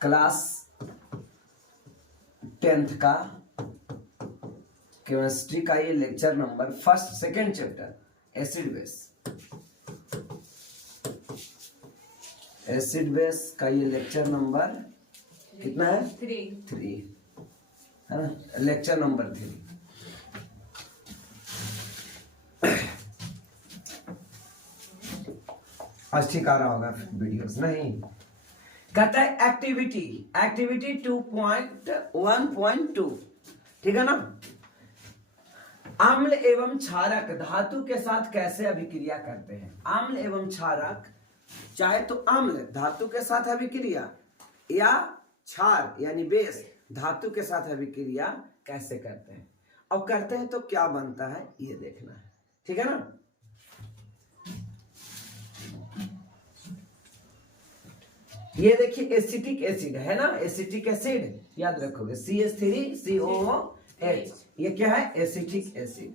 Class 10th का chemistry का ये lecture number second chapter acid base का ये लेक्चर नंबर कितना है? 3 है ना, लेक्चर नंबर 3। आज ठीक आ रहा होगा वीडियोस नहीं? कहता है एक्टिविटी 2.1.2, ठीक है ना। अम्ल एवं क्षारक धातु के साथ कैसे अभिक्रिया करते हैं? अम्ल एवं क्षारक, चाहे तो अम्ल धातु के साथ अभिक्रिया या क्षार यानी बेस धातु के साथ अभिक्रिया कैसे करते हैं, और करते हैं तो क्या बनता है ये देखना है, ठीक है ना। ये देखिए एसिटिक एसिड है ना, एसिटिक एसिड याद रखोगे CH3COOH, ये क्या है? Acetic acid.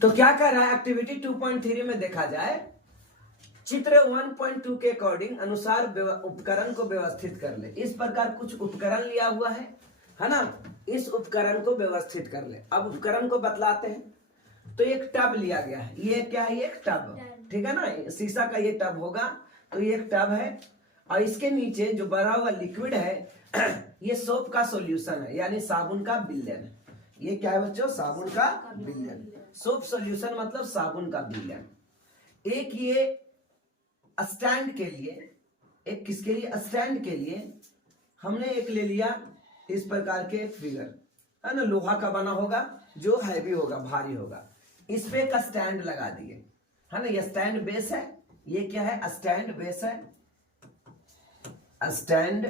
तो क्या कर रहा है? एक्टिविटी 2.3 में देखा जाए, चित्र 1.2 के अकॉर्डिंग अनुसार उपकरण को व्यवस्थित कर ले। इस प्रकार कुछ उपकरण लिया हुआ है ना, इस उपकरण को व्यवस्थित कर ले। अब उपकरण को बतलाते हैं। तो एक टब लिया गया है, ये क्या है? एक टब, ठीक है ना, शीशा का ये टब होगा। तो ये एक टब है और इसके नीचे जो भरा हुआ लिक्विड है ये सोप का सॉल्यूशन है, यानी साबुन का विलयन। ये क्या है बच्चों? साबुन का विलयन। सोप सॉल्यूशन मतलब साबुन का विलयन। एक ये स्टैंड के लिए, एक किसके लिए? स्टैंड के लिए हमने एक ले लिया इस प्रकार के एक फिगर है ना, लोहा का बना होगा जो हैवी होगा, भारी होगा। इस पे एक स्टैंड लगा दिए है ना, ये स्टैंड बेस है। ये क्या है? स्टैंड बेस है। स्टैंड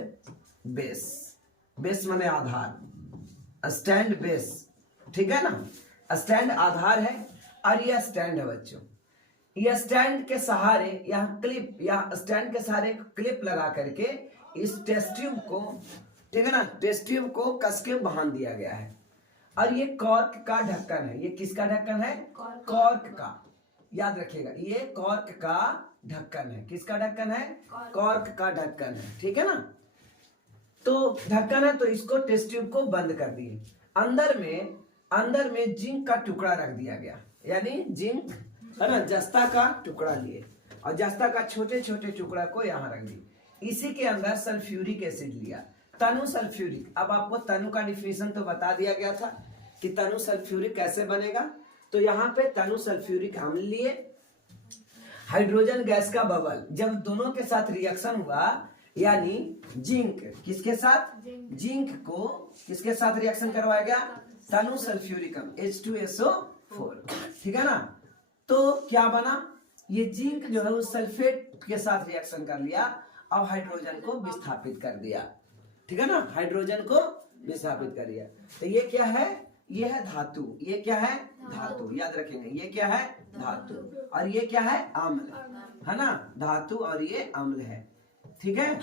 बेस, बेस माने आधार, स्टैंड बेस, ठीक है ना। स्टैंड आधार है और यह स्टैंड है बच्चों। यह स्टैंड के सहारे यहाँ क्लिप, या स्टैंड के सहारे क्लिप लगा करके इस टेस्ट ट्यूब को, ठीक है ना, टेस्ट ट्यूब को कस के बांध दिया गया है। और ये कॉर्क का ढक्कन है। ये किसका ढक्कन है? कॉर्क का, याद रखिएगा, ये कॉर्क का ढक्कन है। किसका ढक्कन है? कॉर्क का ढक्कन है, ठीक है ना। तो ढक्कन है, तो इसको टेस्ट ट्यूब को बंद कर दिए। अंदर में जिंक का टुकड़ा रख दिया गया, यानी जिंक है ना, जस्ता का टुकड़ा लिए और जस्ता का छोटे छोटे टुकड़ा को यहाँ रख दिए। इसी के अंदर सल्फ्यूरिक एसिड लिया, तनु सल्फ्यूरिक। अब आपको तनु का डिफिनेशन तो बता दिया गया था कि तनु सल्फ्यूरिक कैसे बनेगा। तो यहाँ पे तनु सल्फ्यूरिक अम्ल लिए, हाइड्रोजन गैस का बबल, जब दोनों के साथ रिएक्शन हुआ, यानी जिंक किसके साथ? जिंक को किसके साथ रिएक्शन करवाया गया? तनु सल्फ्यूरिक अम्ल H2SO4, ठीक है ना। तो क्या बना? ये जिंक जो है उस सल्फेट के साथ रिएक्शन कर लिया और हाइड्रोजन को विस्थापित कर दिया, ठीक है ना, हाइड्रोजन को विस्थापित कर दिया। तो ये क्या है? ये है धातु। ये क्या है? धातु, याद रखेंगे। ये क्या है? धातु। और ये क्या है? अम्ल, है ना। धातु और ये अम्ल है, ठीक है,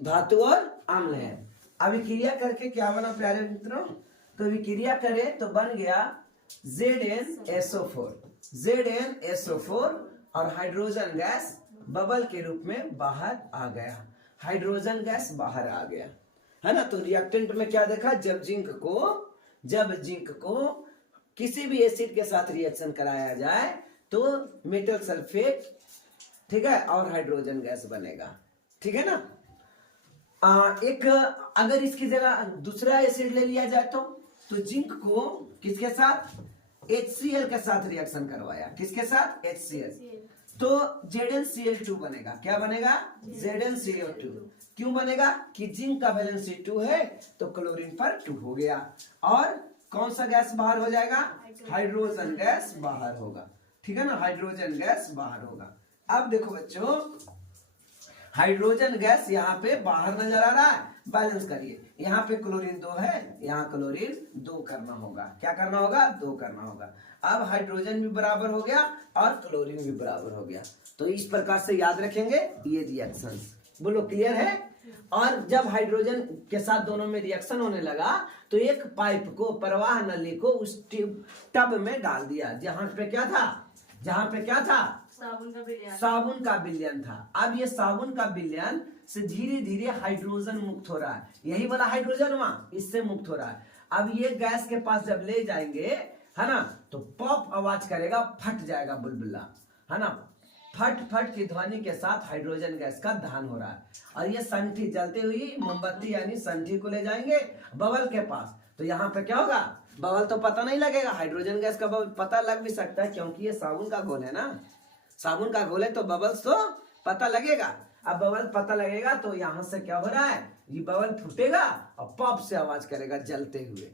धातु और अम्ल है। अभिक्रिया करके क्या बना प्यारे मित्रों? तो अभिक्रिया करे तो बन गया ZnSO4 और हाइड्रोजन गैस बबल के रूप में बाहर आ गया। हाइड्रोजन गैस बाहर आ गया, है ना। तो रिएक्टेंट में क्या देखा? जब जिंक को किसी भी एसिड के साथ रिएक्शन कराया जाए तो मेटल सल्फेट, ठीक है, और हाइड्रोजन गैस बनेगा, ठीक है ना। एक अगर इसकी जगह दूसरा एसिड ले लिया जाए तो जिंक को किसके साथ? HCl के साथ रिएक्शन करवाया। किसके साथ? HCl, तो ZnCl2 बनेगा। क्या बनेगा? ZnCl2। क्यों बनेगा? कि जिंक का वैलेंसी 2 है तो क्लोरीन पर 2 हो गया, और कौन सा गैस बाहर हो जाएगा? हाइड्रोजन गैस बाहर होगा, ठीक है ना, हाइड्रोजन गैस बाहर होगा। अब देखो बच्चों, हाइड्रोजन गैस यहाँ पे बाहर नजर आ रहा है, बैलेंस करिए। यहाँ पे क्लोरीन 2 है, यहाँ क्लोरीन 2 करना होगा। क्या करना होगा? 2 करना होगा। अब हाइड्रोजन भी बराबर हो गया और क्लोरीन भी बराबर हो गया। तो इस प्रकार से याद रखेंगे ये रिएक्शंस। बोलो क्लियर है। और जब हाइड्रोजन के साथ दोनों में रिएक्शन होने लगा तो एक पाइप को, प्रवाह नली को उस टब में डाल दिया जहां पे क्या था, साबुन का विलयन था। अब ये साबुन का विलयन से धीरे धीरे हाइड्रोजन मुक्त हो रहा है, यही वाला हाइड्रोजन वहां इससे मुक्त हो रहा है। अब ये गैस के पास जब ले जाएंगे, है ना, तो पॉप आवाज करेगा, फट जाएगा बुलबुला, है ना। फट फट की ध्वनि के साथ हाइड्रोजन गैस का दहन हो रहा है। और ये संठी जलती हुई मोमबत्ती यानी संठी को ले जाएंगे बबल के पास। तो यहाँ पे क्या होगा, बबल तो पता नहीं लगेगा, हाइड्रोजन गैस का बबल पता लग भी सकता है क्योंकि ये साबुन का घोल है ना, साबुन का घोल है तो बबल्स तो पता लगेगा। अब बबल पता लगेगा तो यहाँ से क्या हो रहा है, ये बबल फूटेगा और पॉप से आवाज करेगा जलते हुए।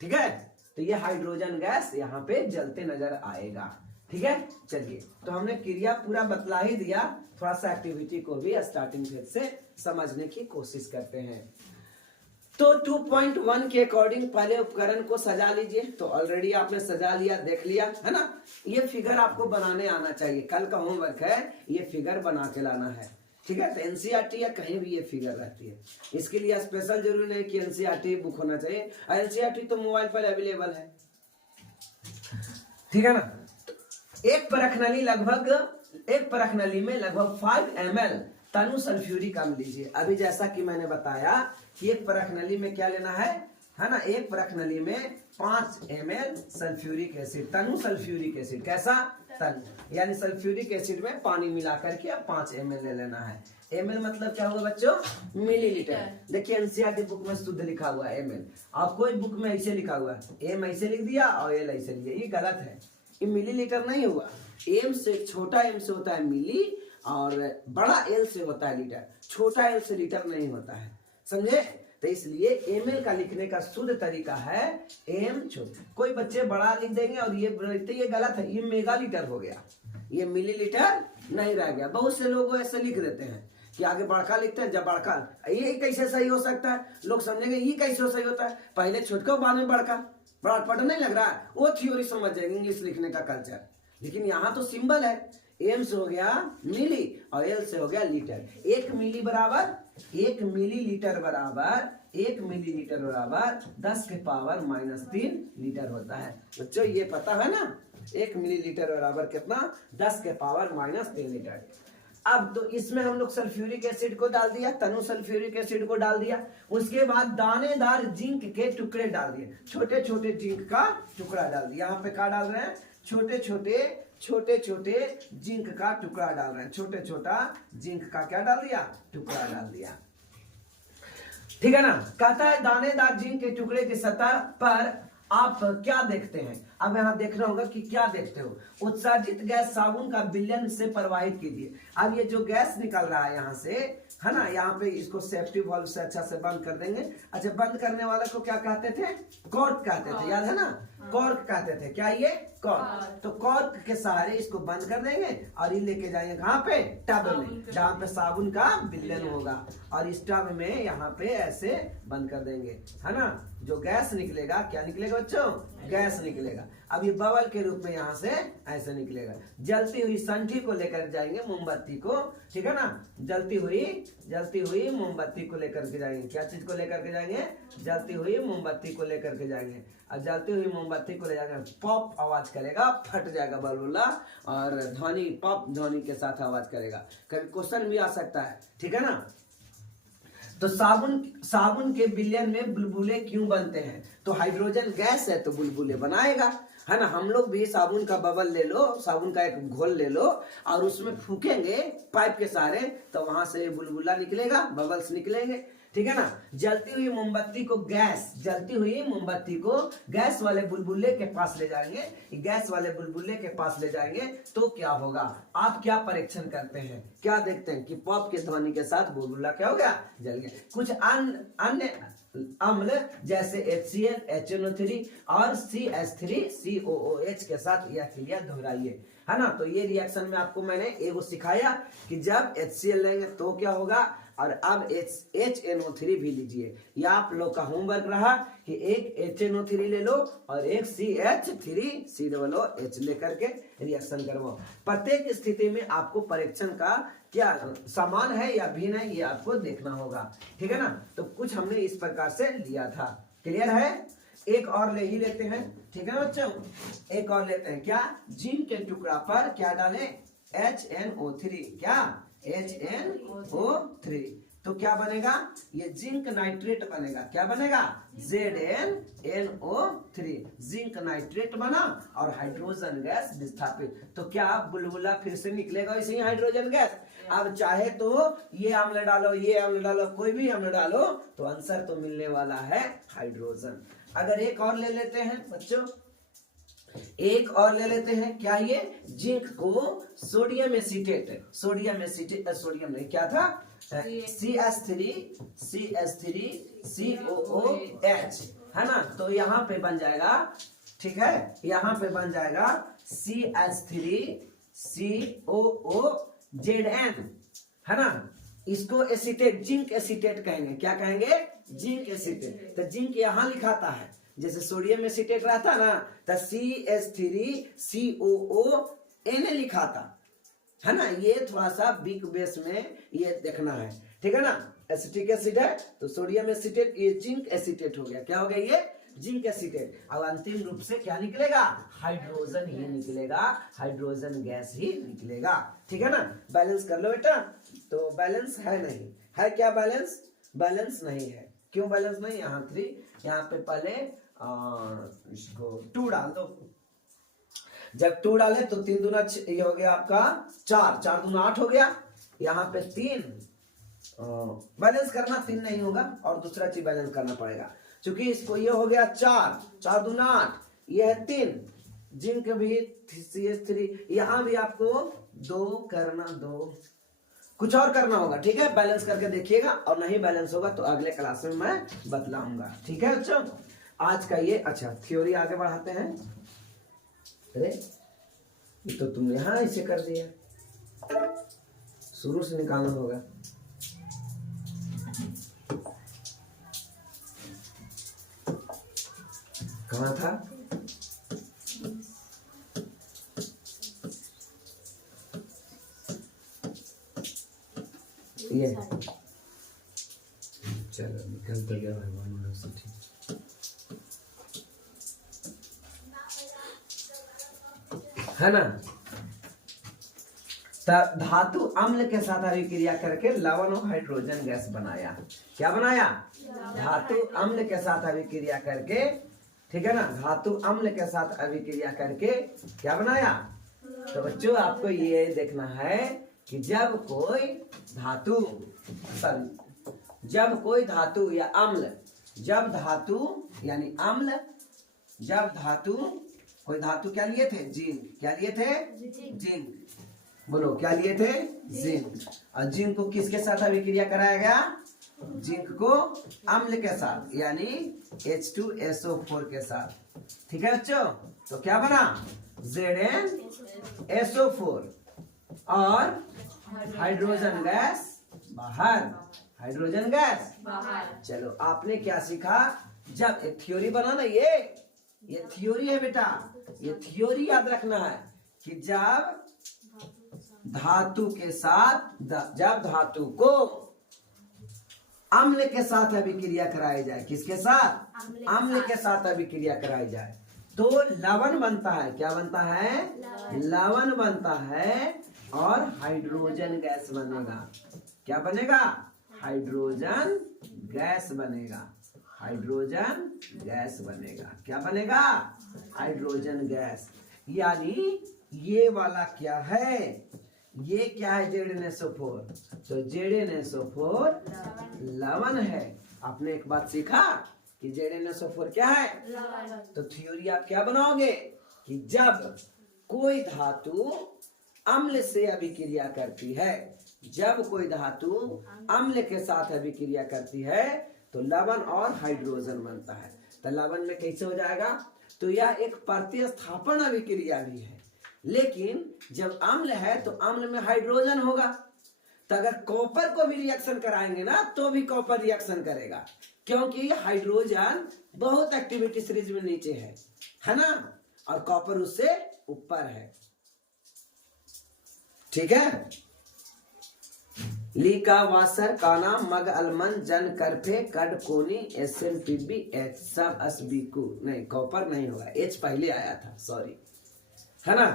ठीक है, तो ये हाइड्रोजन गैस यहाँ पे जलते नजर आएगा। ठीक है, चलिए तो हमने क्रिया पूरा बतला ही दिया, थोड़ा सा एक्टिविटी को भी स्टार्टिंग फेज से समझने की कोशिश करते हैं। तो 2.1 के अकॉर्डिंग पहले उपकरण को सजा लीजिए। तो ऑलरेडी आपने सजा लिया, देख लिया, है ना। ये फिगर आपको बनाने आना चाहिए, कल का होमवर्क है, ये फिगर बना के लाना है। ठीक है, तो एनसीईआरटी या कहीं भी ये फिगर रहती है, इसके लिए स्पेशल जरूरी नहीं कि एनसीईआरटी बुक होना चाहिए, एनसीईआरटी तो मोबाइल पर अवेलेबल है। ठीक है ना। एक परख नली में लगभग 5 ml तनु सल्फ्यूरिक अम्ल लीजिए। अभी जैसा कि मैंने बताया कि एक परख नली में क्या लेना है ना, एक परख नली में 5 ml सल्फ्यूरिक एसिड, तनु सल्फ्यूरिक एसिड, कैसा तनु, यानी सल्फ्यूरिक एसिड में पानी मिला करके 5 ml ले लेना है। ml मतलब क्या होगा बच्चों, मिलीलीटर। देखिए एनसीईआरटी बुक में शुद्ध लिखा हुआ है ml, आप कोई बुक में ऐसे लिखा हुआ है, m ऐसे लिख दिया और l ऐसे लिख दिया, ये गलत है, ये मिलीलीटर नहीं हुआ। m से, छोटा m से होता है मिली और बड़ा l से होता है लीटर, छोटा l से लीटर नहीं होता है, समझे। तो इसलिए ml का लिखने का शुद्ध तरीका है m छोटा, कोई बच्चे बड़ा लिख देंगे और ये गलत है, ये मेगा लीटर हो गया, ये मिलीलीटर नहीं रह गया। बहुत से लोग ऐसे लिख देते हैं कि आगे बड़का लिखते हैं, जब बड़का, ये कैसे सही हो सकता है, लोग समझेंगे ये कैसे सही होता है, पहले छोटका बाद में बड़का, बड़ा पढ़ नहीं लग रहा है, वो थ्योरी समझ जाएंगे, इंग्लिश लिखने का कल्चर। लेकिन यहाँ तो सिंबल है, m से हो गया मिली और l से हो गया लीटर। 1 मिलीलीटर बराबर 10 के पावर -3 लीटर होता है। बच्चों ये पता है ना, 1 मिलीलीटर बराबर कितना, 10 के पावर -3 लीटर। अब तो इसमें हम लोग सल्फ्यूरिक एसिड को डाल दिया, तनु सल्फ्यूरिक एसिड को डाल दिया, उसके बाद दानेदार जिंक के टुकड़े डाल दिए, छोटे छोटे जिंक का टुकड़ा डाल दिया। यहाँ पे क्या डाल रहे हैं, छोटे छोटे जिंक का टुकड़ा डाल रहे हैं, छोटे छोटा जिंक का क्या डाल दिया, टुकड़ा डाल दिया। ठीक है ना। कहता है दानेदार जिंक के टुकड़े की सतह पर आप क्या देखते हैं। अब यहाँ देखना होगा कि क्या देखते हो। उत्सर्जित गैस साबुन का विलयन से प्रवाहित कीजिए। अब ये जो गैस निकल रहा है यहाँ से, है ना, यहाँ पे इसको सेफ्टी वाल्व से अच्छा से बंद कर देंगे। अच्छा, बंद करने वाले को क्या कहते थे, कॉर्क कहते थे, याद है ना, कॉर्क कहते थे, क्या ये कॉर्क। तो कॉर्क के सहारे इसको बंद कर देंगे और ये लेके जाएंगे कहाँ पे, टब में, जहाँ पे साबुन का विलयन होगा, और इस टब में यहाँ पे ऐसे बंद कर देंगे, है ना। जो गैस निकलेगा, क्या निकलेगा बच्चों, गैस निकलेगा। अब ये बबल के रूप में यहाँ से ऐसे निकलेगा। जलती हुई संठी को लेकर जाएंगे मोमबत्ती को, ठीक है ना, जलती हुई मोमबत्ती को लेकर के जाएंगे। क्या चीज को लेकर के जाएंगे, जलती हुई मोमबत्ती को लेकर के जाएंगे। अब जलती हुई मोमबत्ती को ले जाएंगे, पॉप आवाज करेगा, फट जाएगा बलबुला और ध्वनि, पॉप ध्वनि के साथ आवाज करेगा। कभी क्वेश्चन भी आ सकता है, ठीक है ना। तो साबुन के विलयन में बुलबुले क्यों बनते हैं, तो हाइड्रोजन गैस है तो बुलबुले बनाएगा, है ना। हम लोग भी साबुन का बबल ले लो, साबुन का एक घोल ले लो और उसमें फूकेंगे पाइप के सहारे, तो वहां से बुलबुला निकलेगा, बबल्स निकलेंगे, ठीक है ना। जलती हुई मोमबत्ती को गैस वाले बुलबुले के पास ले जाएंगे, गैस वाले बुलबुले के पास ले जाएंगे तो क्या होगा, आप क्या परीक्षण करते हैं, क्या देखते हैं कि पॉप के ध्वनि के साथ बुलबुला क्या हो गया, जल गया। कुछ अन्य अम्ल जैसे HCl, HNO3 और CH3COOH के साथ यह क्रिया दोहराइए, है ना। तो ये रिएक्शन में आपको मैंने एगो सिखाया कि जब HCl लेंगे तो क्या होगा, और अब HNO3 भी लीजिए। यह आप लोग का होमवर्क रहा कि एक HNO3 ले लो और एक CH3COOH लेकर के रिएक्शन करवाओ। प्रत्येक स्थिति में आपको परीक्षण का क्या समान है या भिन्न है ये आपको देखना होगा, ठीक है ना। तो कुछ हमने इस प्रकार से लिया था, क्लियर है। एक और ले ही लेते हैं, ठीक है बच्चों, एक और लेते हैं। क्या जिंक के टुकड़ा पर क्या डालें, HNO3, क्या HNO3, तो क्या बनेगा, ये जिंक नाइट्रेट बनेगा। क्या बनेगा, ZnNO3, जिंक नाइट्रेट बना और हाइड्रोजन गैस विस्थापित। तो क्या बुलबुला फिर से निकलेगा इसे ही हाइड्रोजन गैस। अब चाहे तो ये अम्ल डालो, ये अम्ल डालो, कोई भी अम्ल डालो तो आंसर तो मिलने वाला है हाइड्रोजन। अगर एक और ले लेते हैं बच्चों, एक और ले लेते हैं। क्या ये जिंक को सोडियम एसीटेट, सोडियम नहीं क्या था, CH3COOH है ना। तो यहाँ पे बन जाएगा, ठीक है, यहाँ पे बन जाएगा CH3COOZN है ना। इसको एसीटेट, जिंक एसीटेट कहेंगे। क्या कहेंगे, जिंक एसीटेट। तो जिंक यहाँ लिखाता है, जैसे सोडियम एसीटेट रहता ना तो CH3COON लिखाता है ना। ये थोड़ा सा बिग बेस में ये देखना है, ठीक है ना। एसिटिक एसिड है तो सोडियम एसीटेट, ये जिंक एसीटेट हो गया। क्या हो गया, ये जिंक एसीटेट। अब अंतिम रूप से क्या निकलेगा, हाइड्रोजन ही निकलेगा, हाइड्रोजन गैस ही निकलेगा, ठीक है ना। बैलेंस कर लो बेटा। तो बैलेंस है नहीं है, क्या बैलेंस, बैलेंस नहीं है। क्यों बैलेंस नहीं, यहाँ 3, यहाँ पे पहले इसको 2 डाल दो। जब 2 डाले तो 3 दूना ये हो गया आपका 4, 4 दूना 8 हो गया। यहाँ पे 3 बैलेंस करना 3 नहीं होगा और दूसरा चीज बैलेंस करना पड़ेगा, क्योंकि इसको ये हो गया 4, 4 दूना 8, ये है 3, जिंक भी CH3, यहाँ भी आपको 2 करना, 2 कुछ और करना होगा, ठीक है। बैलेंस करके देखिएगा और नहीं बैलेंस होगा तो अगले क्लास में मैं बतलाऊंगा, ठीक है बच्चों। आज का ये अच्छा थ्योरी आगे बढ़ाते हैं। अरे ये तो तुमने हाँ इसे कर दिया, शुरू से निकालना होगा। कहाँ था, ये चलो निकल तो गया भगवान से, ठीक है ना। धातु अम्ल के साथ अभिक्रिया करके लवण और हाइड्रोजन गैस बनाया। क्या बनाया, धातु अम्ल के साथ अभिक्रिया करके, ठीक है ना, धातु अम्ल के साथ अभिक्रिया करके क्या बनाया। तो बच्चों आपको ये देखना है कि जब कोई धातु या अम्ल, जब धातु यानी अम्ल, जब धातु, कोई धातु क्या लिए थे, जिंक, क्या लिए थे, जिंक, बोलो क्या लिए थे, जिंक। और जिंक को किसके साथ अभिक्रिया कराया गया, जिंक को अम्ल के साथ यानी H2SO4 के साथ, ठीक है बच्चों। तो क्या बना, ZnSO4 और हाइड्रोजन गैस बाहर, हाइड्रोजन गैस बाहर। चलो आपने क्या सीखा, जब एक थ्योरी बना ना, ये थ्योरी है बेटा, ये थ्योरी याद रखना है कि जब धातु के साथ, जब धातु को अम्ल के साथ अभिक्रिया कराई जाए, किसके साथ, अम्ल के साथ अभिक्रिया कराई जाए तो लवण बनता है। क्या बनता है, लवण बनता है और हाइड्रोजन गैस बनेगा। क्या बनेगा, हाइड्रोजन गैस बनेगा, हाइड्रोजन गैस बनेगा। क्या बनेगा, हाइड्रोजन गैस। यानी ये वाला क्या है, ये क्या है, ZnSO4। तो ZnSO4 लवण है। आपने एक बात सीखा कि ZnSO4 क्या है, तो थ्योरी आप क्या बनाओगे कि जब कोई धातु अम्ल से अभिक्रिया करती है, जब कोई धातु अम्ल के साथ अभिक्रिया करती है तो लवण और हाइड्रोजन बनता है। तो लवण में कैसे हो जाएगा, तो यह एक प्रतिस्थापन अभिक्रिया भी है, लेकिन जब अम्ल है तो अम्ल में हाइड्रोजन होगा। तो अगर कॉपर को भी रिएक्शन कराएंगे ना तो भी कॉपर रिएक्शन करेगा, क्योंकि हाइड्रोजन बहुत एक्टिविटी सीरीज में नीचे है ना, और कॉपर उससे ऊपर है। ठीक है। लीका, वासर, काना, मग, अलमन, जन, करफे, कड, कोनी, एसएन, पीबी, एच, सब असबीकू। नहीं, कॉपर नहीं होगा, एच पहले आया था, सॉरी, है ना।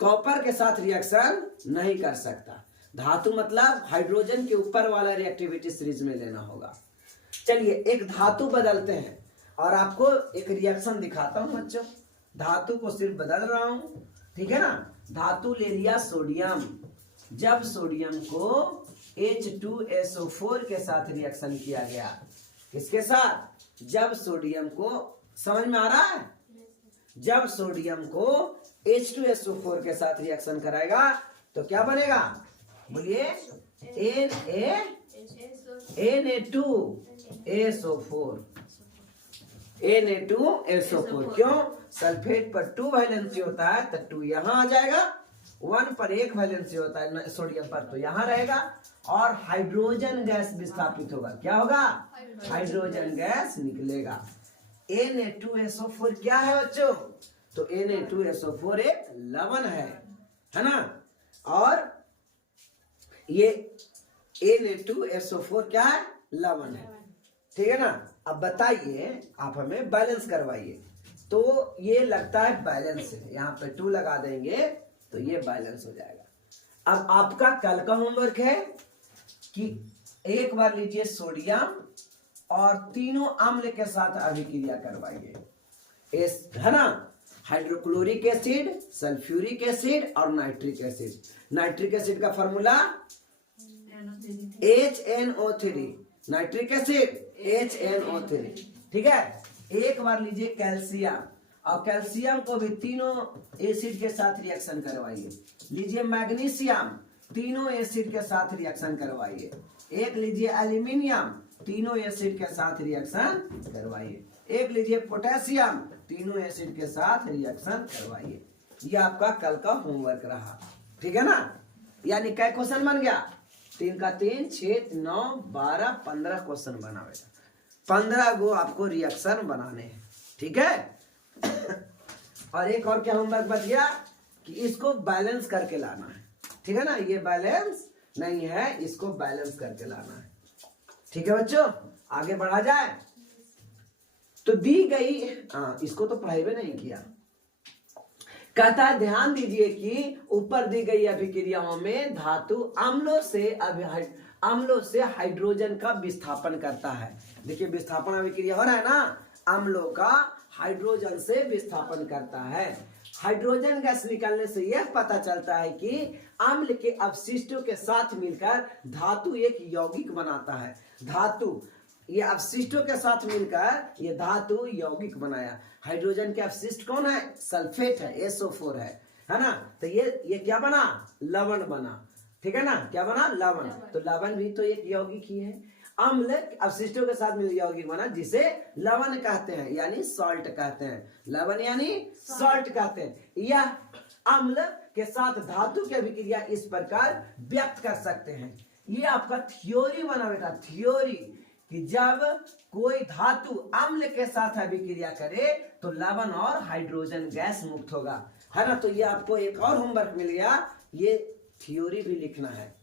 कॉपर के साथ रिएक्शन नहीं कर सकता। धातु मतलब हाइड्रोजन के ऊपर वाला रिएक्टिविटी सीरीज में लेना होगा। चलिए एक धातु बदलते हैं और आपको एक रिएक्शन दिखाता हूं बच्चों। धातु को सिर्फ बदल रहा हूं, ठीक है ना। धातु ले लिया सोडियम, जब सोडियम को H2SO4 के साथ रिएक्शन किया गया, किसके साथ? जब सोडियम को, समझ में आ रहा है, जब सोडियम को H2SO4 के साथ रिएक्शन कराएगा तो क्या बनेगा? बोलिए, Na2SO4। क्यों? सल्फेट पर 2 वैलेंसी होता है तो 2 यहां आ जाएगा, 1 पर 1 वैलेंसी होता है सोडियम पर तो यहां रहेगा, और हाइड्रोजन गैस विस्थापित होगा। क्या होगा? हाइड्रोजन गैस निकलेगा। Na2SO4 क्या है बच्चों? तो Na2SO4 एक लवण है ना। और ये Na2SO4 क्या है? लवण है, ठीक है ना। अब बताइए, आप हमें बैलेंस करवाइए। तो ये लगता है बैलेंस है, यहाँ पे 2 लगा देंगे तो ये बैलेंस हो जाएगा। अब आपका कल का होमवर्क है कि एक बार लीजिए सोडियम और तीनों अम्ल के साथ अभिक्रिया करवाइए, है ना। हाइड्रोक्लोरिक एसिड, सल्फ्यूरिक एसिड और नाइट्रिक एसिड। नाइट्रिक एसिड का formula HNO3, nitric acid HNO3, ठीक है। एक बार लीजिए कैल्शियम, और कैल्शियम को भी तीनों एसिड के साथ रिएक्शन करवाइए। लीजिए मैग्नीशियम, तीनों एसिड के साथ रिएक्शन करवाइए। एक लीजिए एल्यूमिनियम, तीनों एसिड के साथ रिएक्शन करवाइए। एक लीजिए पोटेशियम, तीनों एसिड के साथ रिएक्शन करवाइए। ये आपका कल का होमवर्क रहा, ठीक है ना। यानी क्या क्वेश्चन बन गया? 3 का 3, 6, 9, 12, 15 क्वेश्चन बना बेटा। 15 गो आपको रिएक्शन बनाने हैं, ठीक है। और एक और क्या होमवर्क बच गया कि इसको बैलेंस करके लाना है, ठीक है ना। ये बैलेंस नहीं है, इसको बैलेंस करके लाना है, ठीक है बच्चों। आगे बढ़ा जाए तो दी गई, इसको तो पढ़ाई नहीं किया। कहता है ध्यान दीजिए कि ऊपर दी गई अभिक्रियाओं में धातु अम्लों से हाइड्रोजन का विस्थापन करता है। देखिए विस्थापन अभिक्रिया हो रहा है ना, अम्लों का हाइड्रोजन से विस्थापन करता है। हाइड्रोजन गैस निकलने से यह पता चलता है कि अम्ल के अवशिष्टों के साथ मिलकर धातु एक यौगिक बनाता है। धातु ये अवशिष्टों के साथ मिलकर ये धातु यौगिक बनाया। हाइड्रोजन के अवशिष्ट कौन है? सल्फेट है, SO4 है ना। तो ये क्या बना? लवण बना, ठीक है ना। क्या बना? लवण। तो लवण भी तो एक यौगिक ही है। अम्ल अवशिष्टों के साथ मिल यौगिक बना जिसे लवण कहते हैं, यानी सॉल्ट कहते हैं। लवण यानी सॉल्ट कहते हैं। यह अम्ल के साथ धातु की अभिक्रिया इस प्रकार व्यक्त कर सकते हैं। ये आपका थ्योरी बना बेटा, थ्योरी, कि जब कोई धातु अम्ल के साथ अभिक्रिया करे तो लवण और हाइड्रोजन गैस मुक्त होगा, है ना। तो ये आपको एक और होमवर्क मिल गया, ये थ्योरी भी लिखना है।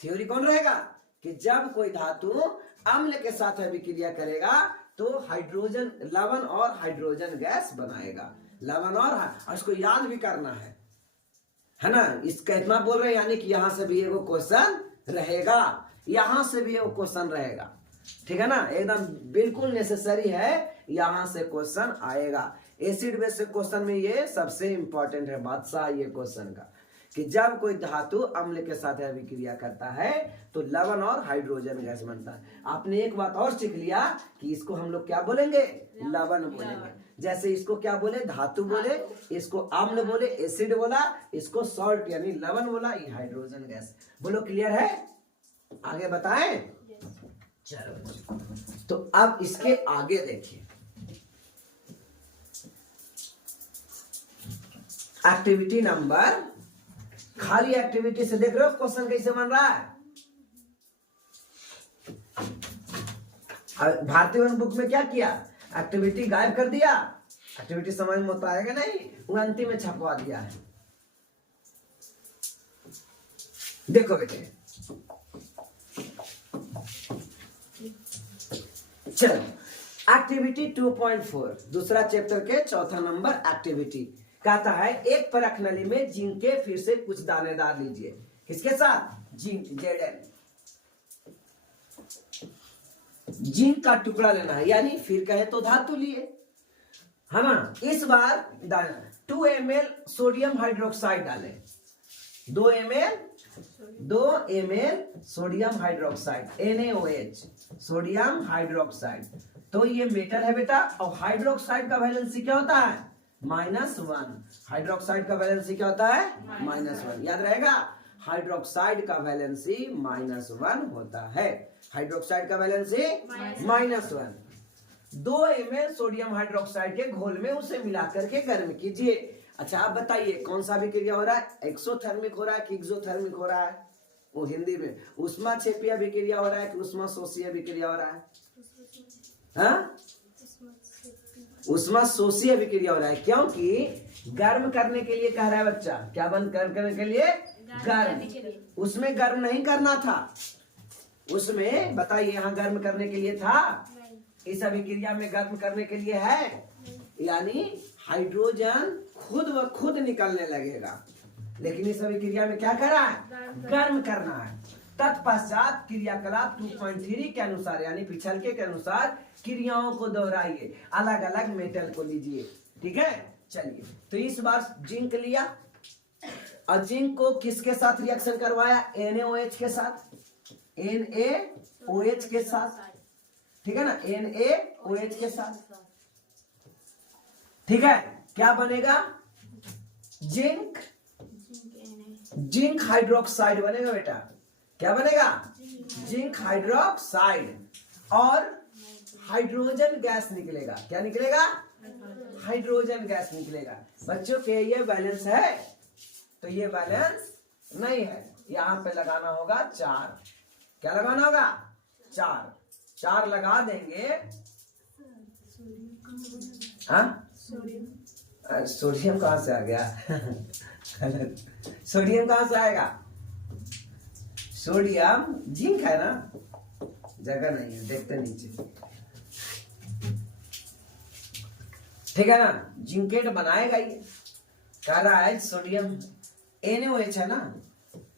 थ्योरी कौन रहेगा? कि जब कोई धातु अम्ल के साथ अभिक्रिया करेगा तो हाइड्रोजन, लवण और हाइड्रोजन गैस बनाएगा। लवण और इसको याद भी करना है ना। इसका इतना बोल रहे यानी कि यहां से भी एगो क्वेश्चन रहेगा, यहां से भी एगो क्वेश्चन रहेगा, ठीक है ना। एकदम बिल्कुल नेसेसरी है, यहां से क्वेश्चन आएगा। एसिड बेस क्वेश्चन में ये सबसे इंपॉर्टेंट है बादशाह ये क्वेश्चन का, कि जब कोई धातु अम्ल के साथ अभिक्रिया करता है तो लवण और हाइड्रोजन गैस बनता है। आपने एक बात और सीख लिया कि इसको हम लोग क्या बोलेंगे? लवण बोलेंगे। जैसे इसको क्या बोले? धातु बोले, इसको अम्ल बोले, एसिड बोला, इसको सॉल्ट यानी लवण बोला, ये हाइड्रोजन गैस। बोलो क्लियर है? आगे बताएं। चलो तो अब इसके आगे देखिए, एक्टिविटी नंबर, खाली एक्टिविटी से देख रहे हो क्वेश्चन कैसे बन रहा है। भारतीय वन बुक में क्या किया, एक्टिविटी गायब कर दिया, एक्टिविटी समझ में होता है कि नहीं, वो अंतिम में छपवा दिया है। देखो बेटे, चलो एक्टिविटी 2.4 दूसरा चैप्टर के चौथा नंबर एक्टिविटी कहता है एक परख नली में जिंक के फिर से कुछ दानेदार लीजिए। किसके साथ, जिंक, Zn। जिंक का टुकड़ा लेना है, यानी फिर कहे तो धातु लिए, है ना। इस बार 2 ml सोडियम हाइड्रोक्साइड डालें, 2 ml sodium hydroxide NaOH, sodium hydroxide. तो ये मेटल है बेटा, और हाइड्रोक्साइड का वैलेंसी क्या होता है, -1। हाइड्रोक्साइड का वैलेंसी क्या होता है, -1। याद रहेगा, हाइड्रोक्साइड का वैलेंसी -1 होता है, हाइड्रोक्साइड का वैलेंसी -1। 2 ml सोडियम हाइड्रोक्साइड के घोल में उसे मिला करके गर्म कीजिए। अच्छा आप बताइए कौन सा अभिक्रिया हो रहा है, एक्सोथर्मिक हो रहा है कि एक्सोथर्मिक हो रहा है, वो हिंदी में ऊष्माक्षेपीय अभिक्रिया हो रहा है कि ऊष्माशोषीय अभिक्रिया हो रहा है, हाँ? ऊष्माशोषीय अभिक्रिया हो रहा है, क्योंकि गर्म करने के लिए कह रहा है बच्चा, क्या बंद करने के लिए, गर्म। उसमें गर्म नहीं करना था, उसमें बताइए यहाँ गर्म करने के लिए था, इस अभिक्रिया में गर्म करने के लिए है, यानी हाइड्रोजन खुद व खुद निकलने लगेगा, लेकिन इस अभिक्रिया में क्या कर रहा है, गर्म करना है। तत्पश्चात क्रियाकलाप 2.3 के अनुसार, यानी पिछलके के अनुसार क्रियाओं को दोहराइए, अलग अलग मेटल को लीजिए। ठीक है, चलिए। तो इस बार जिंक लिया, और जिंक को किसके साथ रिएक्शन करवाया, NaOH के साथ, NaOH के साथ, ठीक है ना, NaOH के साथ। ठीक है, क्या बनेगा, जिंक हाइड्रोक्साइड बनेगा बेटा। क्या बनेगा, जिंक हाइड्रोक्साइड, और हाइड्रोजन गैस निकलेगा। क्या निकलेगा, हाइड्रोजन गैस निकलेगा। बच्चों के ये बैलेंस है, तो ये बैलेंस नहीं है, यहां पे लगाना होगा 4। क्या लगाना होगा, 4 लगा देंगे। हाँ, सोडियम कहां से आ गया सोडियम कहां से आएगा, सोडियम जिंक है ना, जगह नहीं है, देखते नीचे। ठीक है ना, जिंकेट बनाएगा ये, कह रहा है सोडियम NaOH है ना,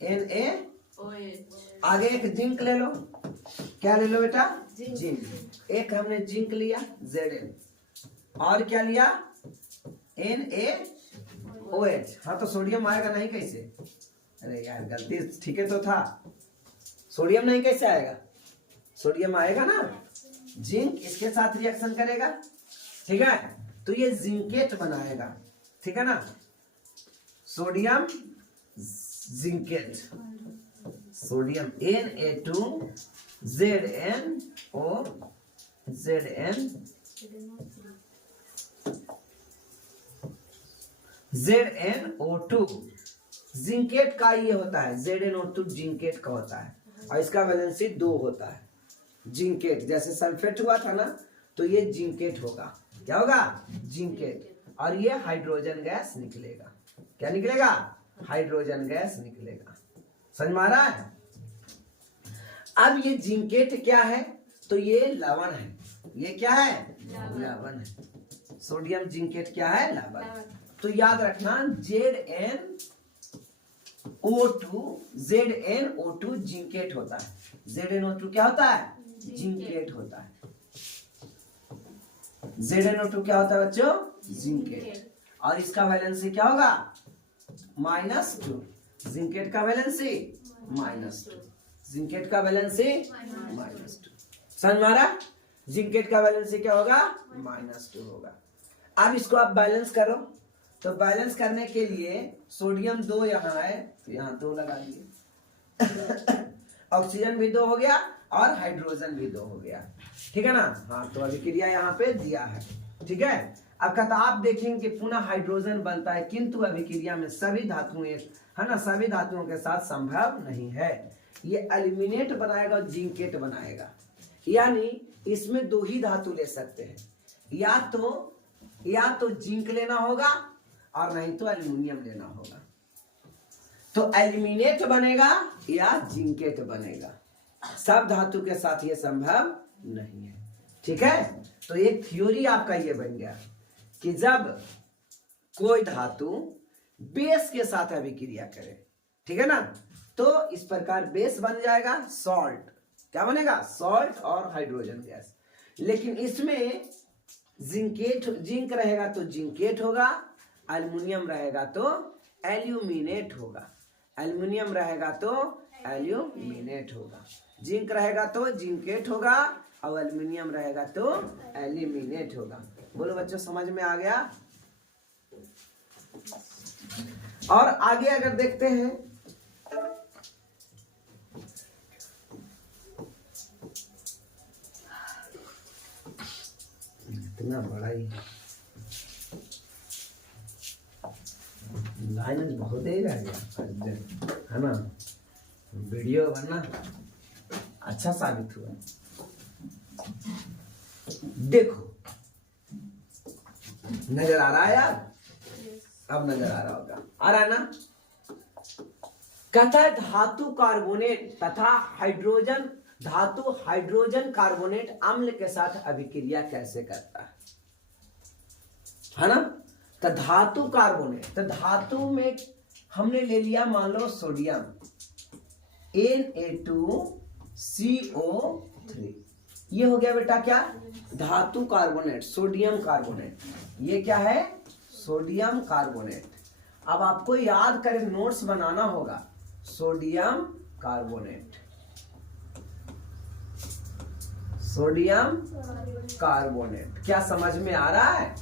NaOH, आगे एक जिंक ले लो। क्या ले लो बेटा, जिंक। एक हमने जिंक लिया Zn, और क्या लिया, NaOH। हाँ, तो सोडियम आएगा नहीं कैसे, अरे यार गलती, ठीक है तो था, सोडियम नहीं कैसे आएगा, सोडियम आएगा ना, जिंक इसके साथ रिएक्शन करेगा। ठीक है, तो ये जिंकेट बनाएगा। ठीक है ना, sodium zincate, sodium ZnO2 zincate का ये होता है, ZnO2 जिंकेट का होता है, और इसका वैलेंसी 2 होता है। जिंकेट जैसे सल्फेट हुआ था ना, तो ये जिंकेट होगा। क्या होगा, जिंकेट, और ये हाइड्रोजन गैस निकलेगा। क्या निकलेगा, हाइड्रोजन गैस निकलेगा। समझ में आ रहा है। अब ये जिंकेट क्या है, तो ये लवण है। ये क्या है, लवण है। सोडियम जिंकेट क्या है, लवण। तो याद रखना ZnO2 जिंकेट होता है। ZnO2 क्या होता है, जिंकेट होता है। ZnO2 क्या होता है बच्चों, जिंकेट, और इसका वैलेंसी क्या होगा, -2। जिंकेट का वैलेंसी -2, जिंकेट का वैलेंसी -2। समझ में आ रहा, जिंकेट का वैलेंसी क्या होगा, -2 होगा। अब इसको आप बैलेंस करो, तो बैलेंस करने के लिए सोडियम 2 यहाँ है, तो यहाँ 2 लगा दिए ऑक्सीजन भी 2 हो गया, और हाइड्रोजन भी 2 हो गया। ठीक है ना, हाँ, तो अभिक्रिया यहाँ पे दिया है। ठीक है, अब कहता आप देखेंगे कि पुनः हाइड्रोजन बनता है, किंतु अभिक्रिया में सभी धातुएं, है ना, सभी धातुओं के साथ संभव नहीं है। ये एलिमिनेट बनाएगा और जिंकेट बनाएगा, यानी इसमें दो ही धातु ले सकते हैं, या तो जिंक लेना होगा और नहीं तो एल्युमिनियम लेना होगा। तो एल्यूमिनेट बनेगा या जिंकेट बनेगा, सब धातु के साथ ये संभव नहीं है। ठीक है, तो एक थ्योरी आपका ये बन गया कि जब कोई धातु बेस के साथ अभिक्रिया करे, ठीक है ना, तो इस प्रकार बेस बन जाएगा सॉल्ट। क्या बनेगा? सॉल्ट और हाइड्रोजन गैस। लेकिन इसमें जिंक रहेगा तो जिंकेट होगा, एल्युमिनियम रहेगा तो एल्यूमिनेट होगा, एल्युमिनियम रहेगा तो एल्यूमिनेट होगा, जिंक रहेगा तो जिंकेट होगा और एल्युमिनियम रहेगा तो एल्यूमिनेट होगा। बोलो बच्चों, समझ में आ गया? और आगे अगर देखते हैं, इतना बड़ा ही लाइन बहुत ही रह गया, है ना, वीडियो बनना अच्छा साबित हुआ। देखो नजर आ रहा है यार? अब नजर आ रहा होगा, आ रहा है ना? कहता है धातु कार्बोनेट तथा हाइड्रोजन, धातु हाइड्रोजन कार्बोनेट अम्ल के साथ अभिक्रिया कैसे करता है ना? तो धातु कार्बोनेट, तो धातु में हमने ले लिया मान लो सोडियम Na2CO3, ये हो गया बेटा क्या? धातु कार्बोनेट, सोडियम कार्बोनेट। ये क्या है? Sodium carbonate. अब आपको याद करें, नोट्स बनाना होगा, सोडियम कार्बोनेट, सोडियम कार्बोनेट। क्या समझ में आ रहा है?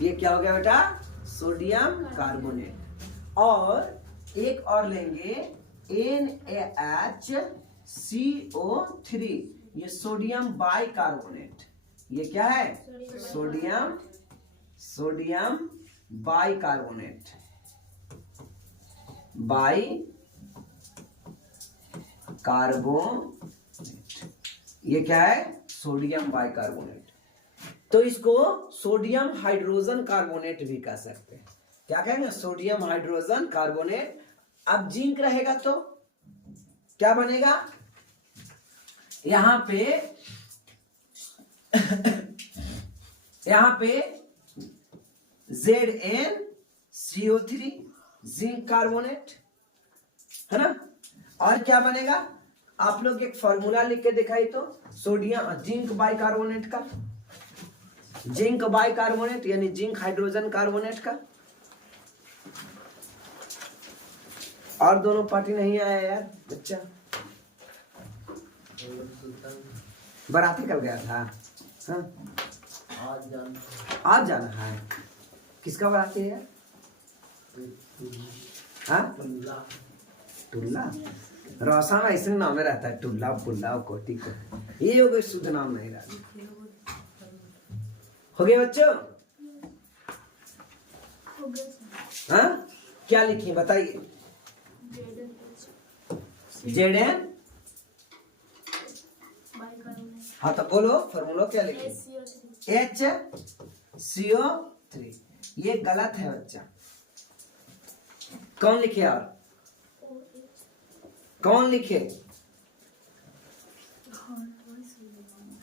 ये क्या हो गया बेटा? Sodium carbonate. और एक और लेंगे NaHCO3, ये सोडियम बाइकार्बोनेट। ये क्या है? सोडियम बाइकार्बोनेट, ये क्या है? Sodium bicarbonate. तो इसको सोडियम हाइड्रोजन कार्बोनेट भी कह सकते हैं। क्या कहेंगे? Sodium hydrogen carbonate. अब जिंक रहेगा तो क्या बनेगा? यहां पे ZnCO3 जिंक कार्बोनेट, है ना? और क्या बनेगा? आप लोग एक फॉर्मूला लिख के दिखाई तो, सोडियम जिंक बाइकार्बोनेट का, जिंक बाइकार्बोनेट यानी जिंक हाइड्रोजन कार्बोनेट का। और दोनों पार्टी नहीं आया यार बच्चा, बाराती कल गया था। हाँ? आज जाना है। किसका बाराती है यार? हाँ? टुल्ला। रोशन ऐसे नाम में रहता है, टुल्ला पुल्ला कोटी को, ये हो गई शुद्ध नाम नहीं रहता। हो गया बच्चों? हाँ? क्या लिखी बताइए? Zn। हाँ तो बोलो फॉर्मूला क्या लिखे? HCO3। ये गलत है बच्चा। कौन लिखे? और कौन लिखे?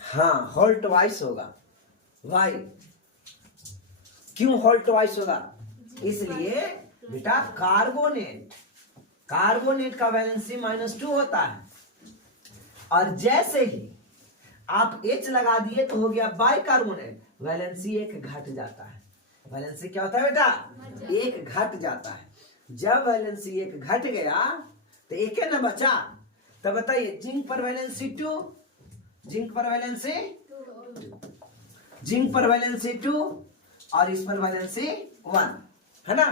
हाँ, होल्ट वाइस होगा। वाई क्यों होल्ट वाइस होगा? इसलिए बेटा कार्बोनेट का वैलेंसी -2 होता है, और जैसे ही आप H लगा दिए तो हो गया बाइकार्बोनेट, वैलेंसी 1 घट जाता है। वैलेंसी क्या होता है बेटा? 1 घट जाता है। जब वैलेंसी 1 घट गया तो 1 है ना बचा। तो बताइए, जिंक पर वैलेंसी 2, जिंक पर वैलेंसी 2 और इस पर वैलेंसी 1, है ना?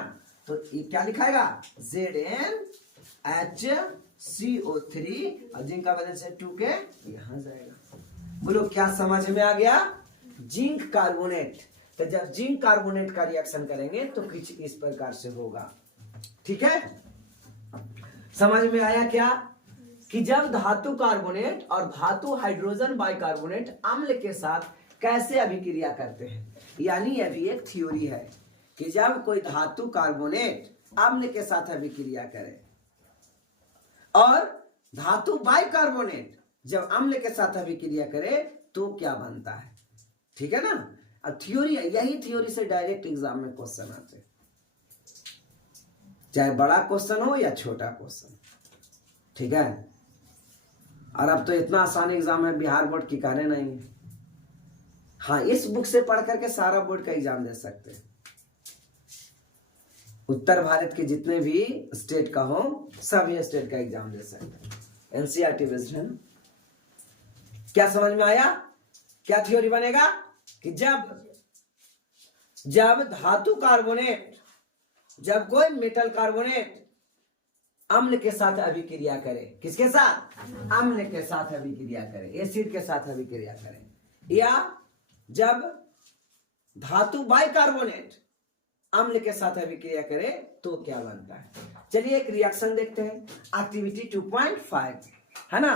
तो ये क्या लिखाएगा? ZnHCO3 और जिंक का वैलेंसी 2 के यहां जाएगा। बोलो क्या समझ में आ गया? Zinc carbonate. तो जब जिंक कार्बोनेट का रिएक्शन करेंगे तो कुछ इस प्रकार से होगा। ठीक है, समझ में आया क्या? कि जब धातु कार्बोनेट और धातु हाइड्रोजन बाइकार्बोनेट अम्ल के साथ कैसे अभिक्रिया करते हैं। यानी यह भी एक थ्योरी है कि जब कोई धातु कार्बोनेट अम्ल के साथ अभिक्रिया करे और धातु बाइकार्बोनेट जब अम्ल के साथ अभिक्रिया करे तो क्या बनता है। ठीक है ना। अब थ्योरी है, यही थ्योरी से डायरेक्ट एग्जाम में क्वेश्चन आते हैं, चाहे बड़ा क्वेश्चन हो या छोटा क्वेश्चन। ठीक है। और अब तो इतना आसान एग्जाम है बिहार बोर्ड की कहने नहीं है। हाँ, इस बुक से पढ़ करके सारा बोर्ड का एग्जाम दे सकते हैं। उत्तर भारत के जितने भी स्टेट का हो सभी स्टेट का एग्जाम दे सकते हैं। एनसीईआरटी बेस्ड है ना। क्या समझ में आया? क्या थ्योरी बनेगा कि जब धातु कार्बोनेट, जब कोई मेटल कार्बोनेट अम्ल के साथ अभिक्रिया करे, किसके साथ? अम्ल के साथ अभिक्रिया करे, एसिड के साथ अभिक्रिया करे, या जब धातु बाइकार्बोनेट अम्ल के साथ अभिक्रिया करे तो क्या बनता है। चलिए एक रिएक्शन देखते हैं। एक्टिविटी 2.5 है ना।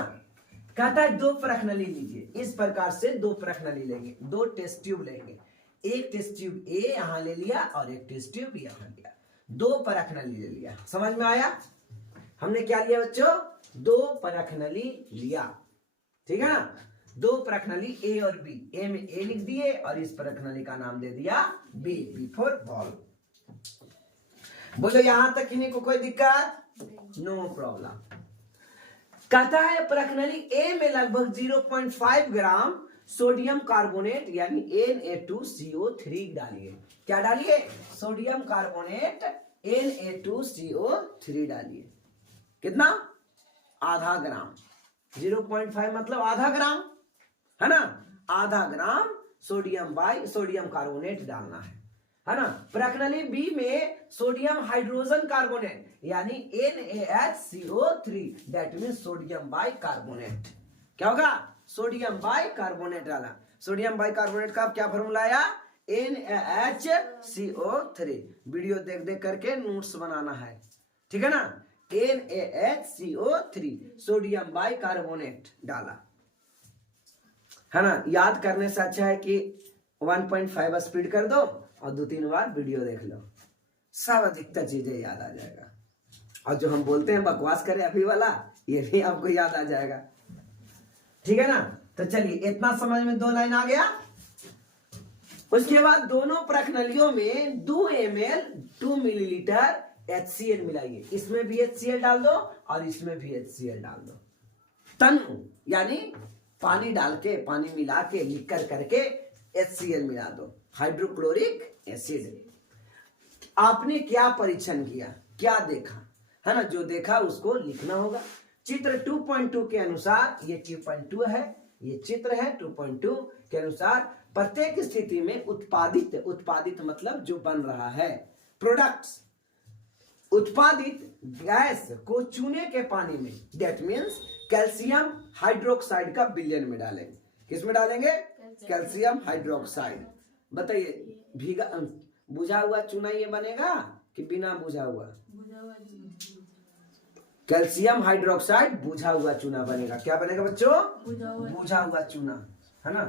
कहता है दो प्रश्नली लीजिए। इस प्रकार से दो प्रश्नली लेंगे, दो टेस्ट ट्यूब लेंगे। एक टेस्ट ट्यूब ए यहां ले लिया और एक टेस्ट ट्यूब यहां लिया, दो प्रश्नली ले लिया। समझ में आया? हमने क्या लिया बच्चों? दो प्रश्नली लिया। ठीक है ना। दो प्रश्नली ए और बी, ए में ए लिख दिए और इस प्रश्नली का नाम दे दिया बी, बी फॉर बॉल। बोलो यहां तक किन्हीं को कोई दिक्कत? No problem. कहता है प्रश्नली ए में लगभग 0.5 ग्राम सोडियम कार्बोनेट यानी Na2CO3 डालिए। क्या डालिए? सोडियम कार्बोनेट Na2CO3 डालिए। कितना? आधा ग्राम। 0.5 मतलब आधा ग्राम है ना। आधा ग्राम सोडियम कार्बोनेट डालना है ना। प्रश्नली बी में सोडियम हाइड्रोजन कार्बोनेट यानी NaHCO3 that mean sodium bicarbonate. क्या होगा? सोडियम बाइकार्बोनेट डाला। सोडियम बाइकार्बोनेट का क्या फॉर्मूला आया? NaHCO3। वीडियो देख देख करके नोट्स बनाना है। ठीक है ना। NaHCO3 सोडियम बाइकार्बोनेट डाला है ना। याद करने से अच्छा है कि 1.5 स्पीड कर दो और 2-3 बार वीडियो देख लो, सब अधिकतर चीजें याद आ जाएगा। और जो हम बोलते हैं बकवास करें अभी वाला, ये भी आपको याद आ जाएगा। ठीक है ना। तो चलिए इतना समझ में 2 लाइन आ गया। उसके बाद दोनों प्रश्नलियों में 2 ml 2 मिलीलीटर HCl मिलाइए। इसमें भी HCl डाल दो और इसमें भी HCl डाल दो। तनु यानी पानी डाल के, पानी मिला के, लिख करके HCl मिला दो, हाइड्रोक्लोरिक एसिड। आपने क्या परीक्षण किया, क्या देखा है ना। जो देखा उसको लिखना होगा। चित्र 2.2 के अनुसार, ये 2.2 है, ये चित्र है 2.2 के अनुसार प्रत्येक स्थिति में उत्पादित मतलब जो बन रहा है प्रोडक्ट्स, उत्पादित गैस को चूने के पानी में दैट मीन्स कैल्शियम हाइड्रोक्साइड का विलयन में डालेंगे। किस में डालेंगे? Calcium hydroxide. बताइए भीगा बुझा हुआ चूना ये बनेगा कि बिना बुझा हुआ? कैल्शियम हाइड्रोक्साइड बुझा हुआ चूना बनेगा। क्या बनेगा बच्चों? बुझा हुआ चूना है ना।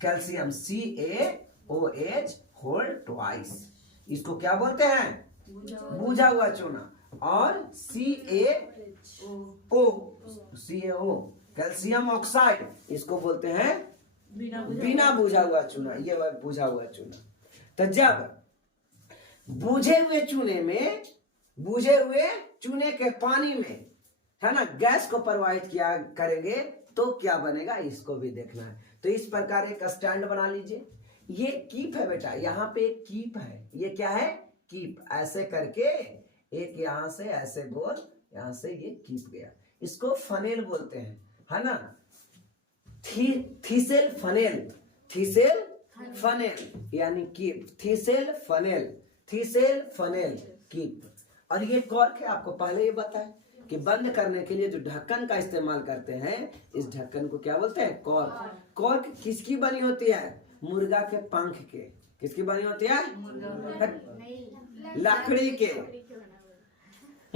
कैल्शियम CaOH होल ट्वाइस, इसको क्या बोलते हैं? बुझा हुआ चूना। और CaO कैल्शियम ऑक्साइड, इसको बोलते हैं बिना बुझा हुआ चूना। ये बुझा हुआ चूना। तो जब बुझे हुए चूने के पानी में है ना गैस को प्रवाहित किया करेंगे तो क्या बनेगा, इसको भी देखना है। तो इस प्रकार एक स्टैंड बना लीजिए। ये कीप है बेटा, यहाँ पे एक कीप है। ये क्या है? कीप। ऐसे करके एक यहां से ऐसे गोल, यहां से ये कीप गया। इसको फनेल बोलते हैं है ना। थीसेल फनेल यानी कीप। थीसेल फनेल कीप। और ये कॉर्क है, आपको पहले ही बताया कि बंद करने के लिए जो ढक्कन का इस्तेमाल करते हैं, इस ढक्कन को क्या बोलते हैं? कॉर्क। कॉर्क किसकी बनी होती है? मुर्गा के पंख के। किसकी बनी होती है? लकड़ी के।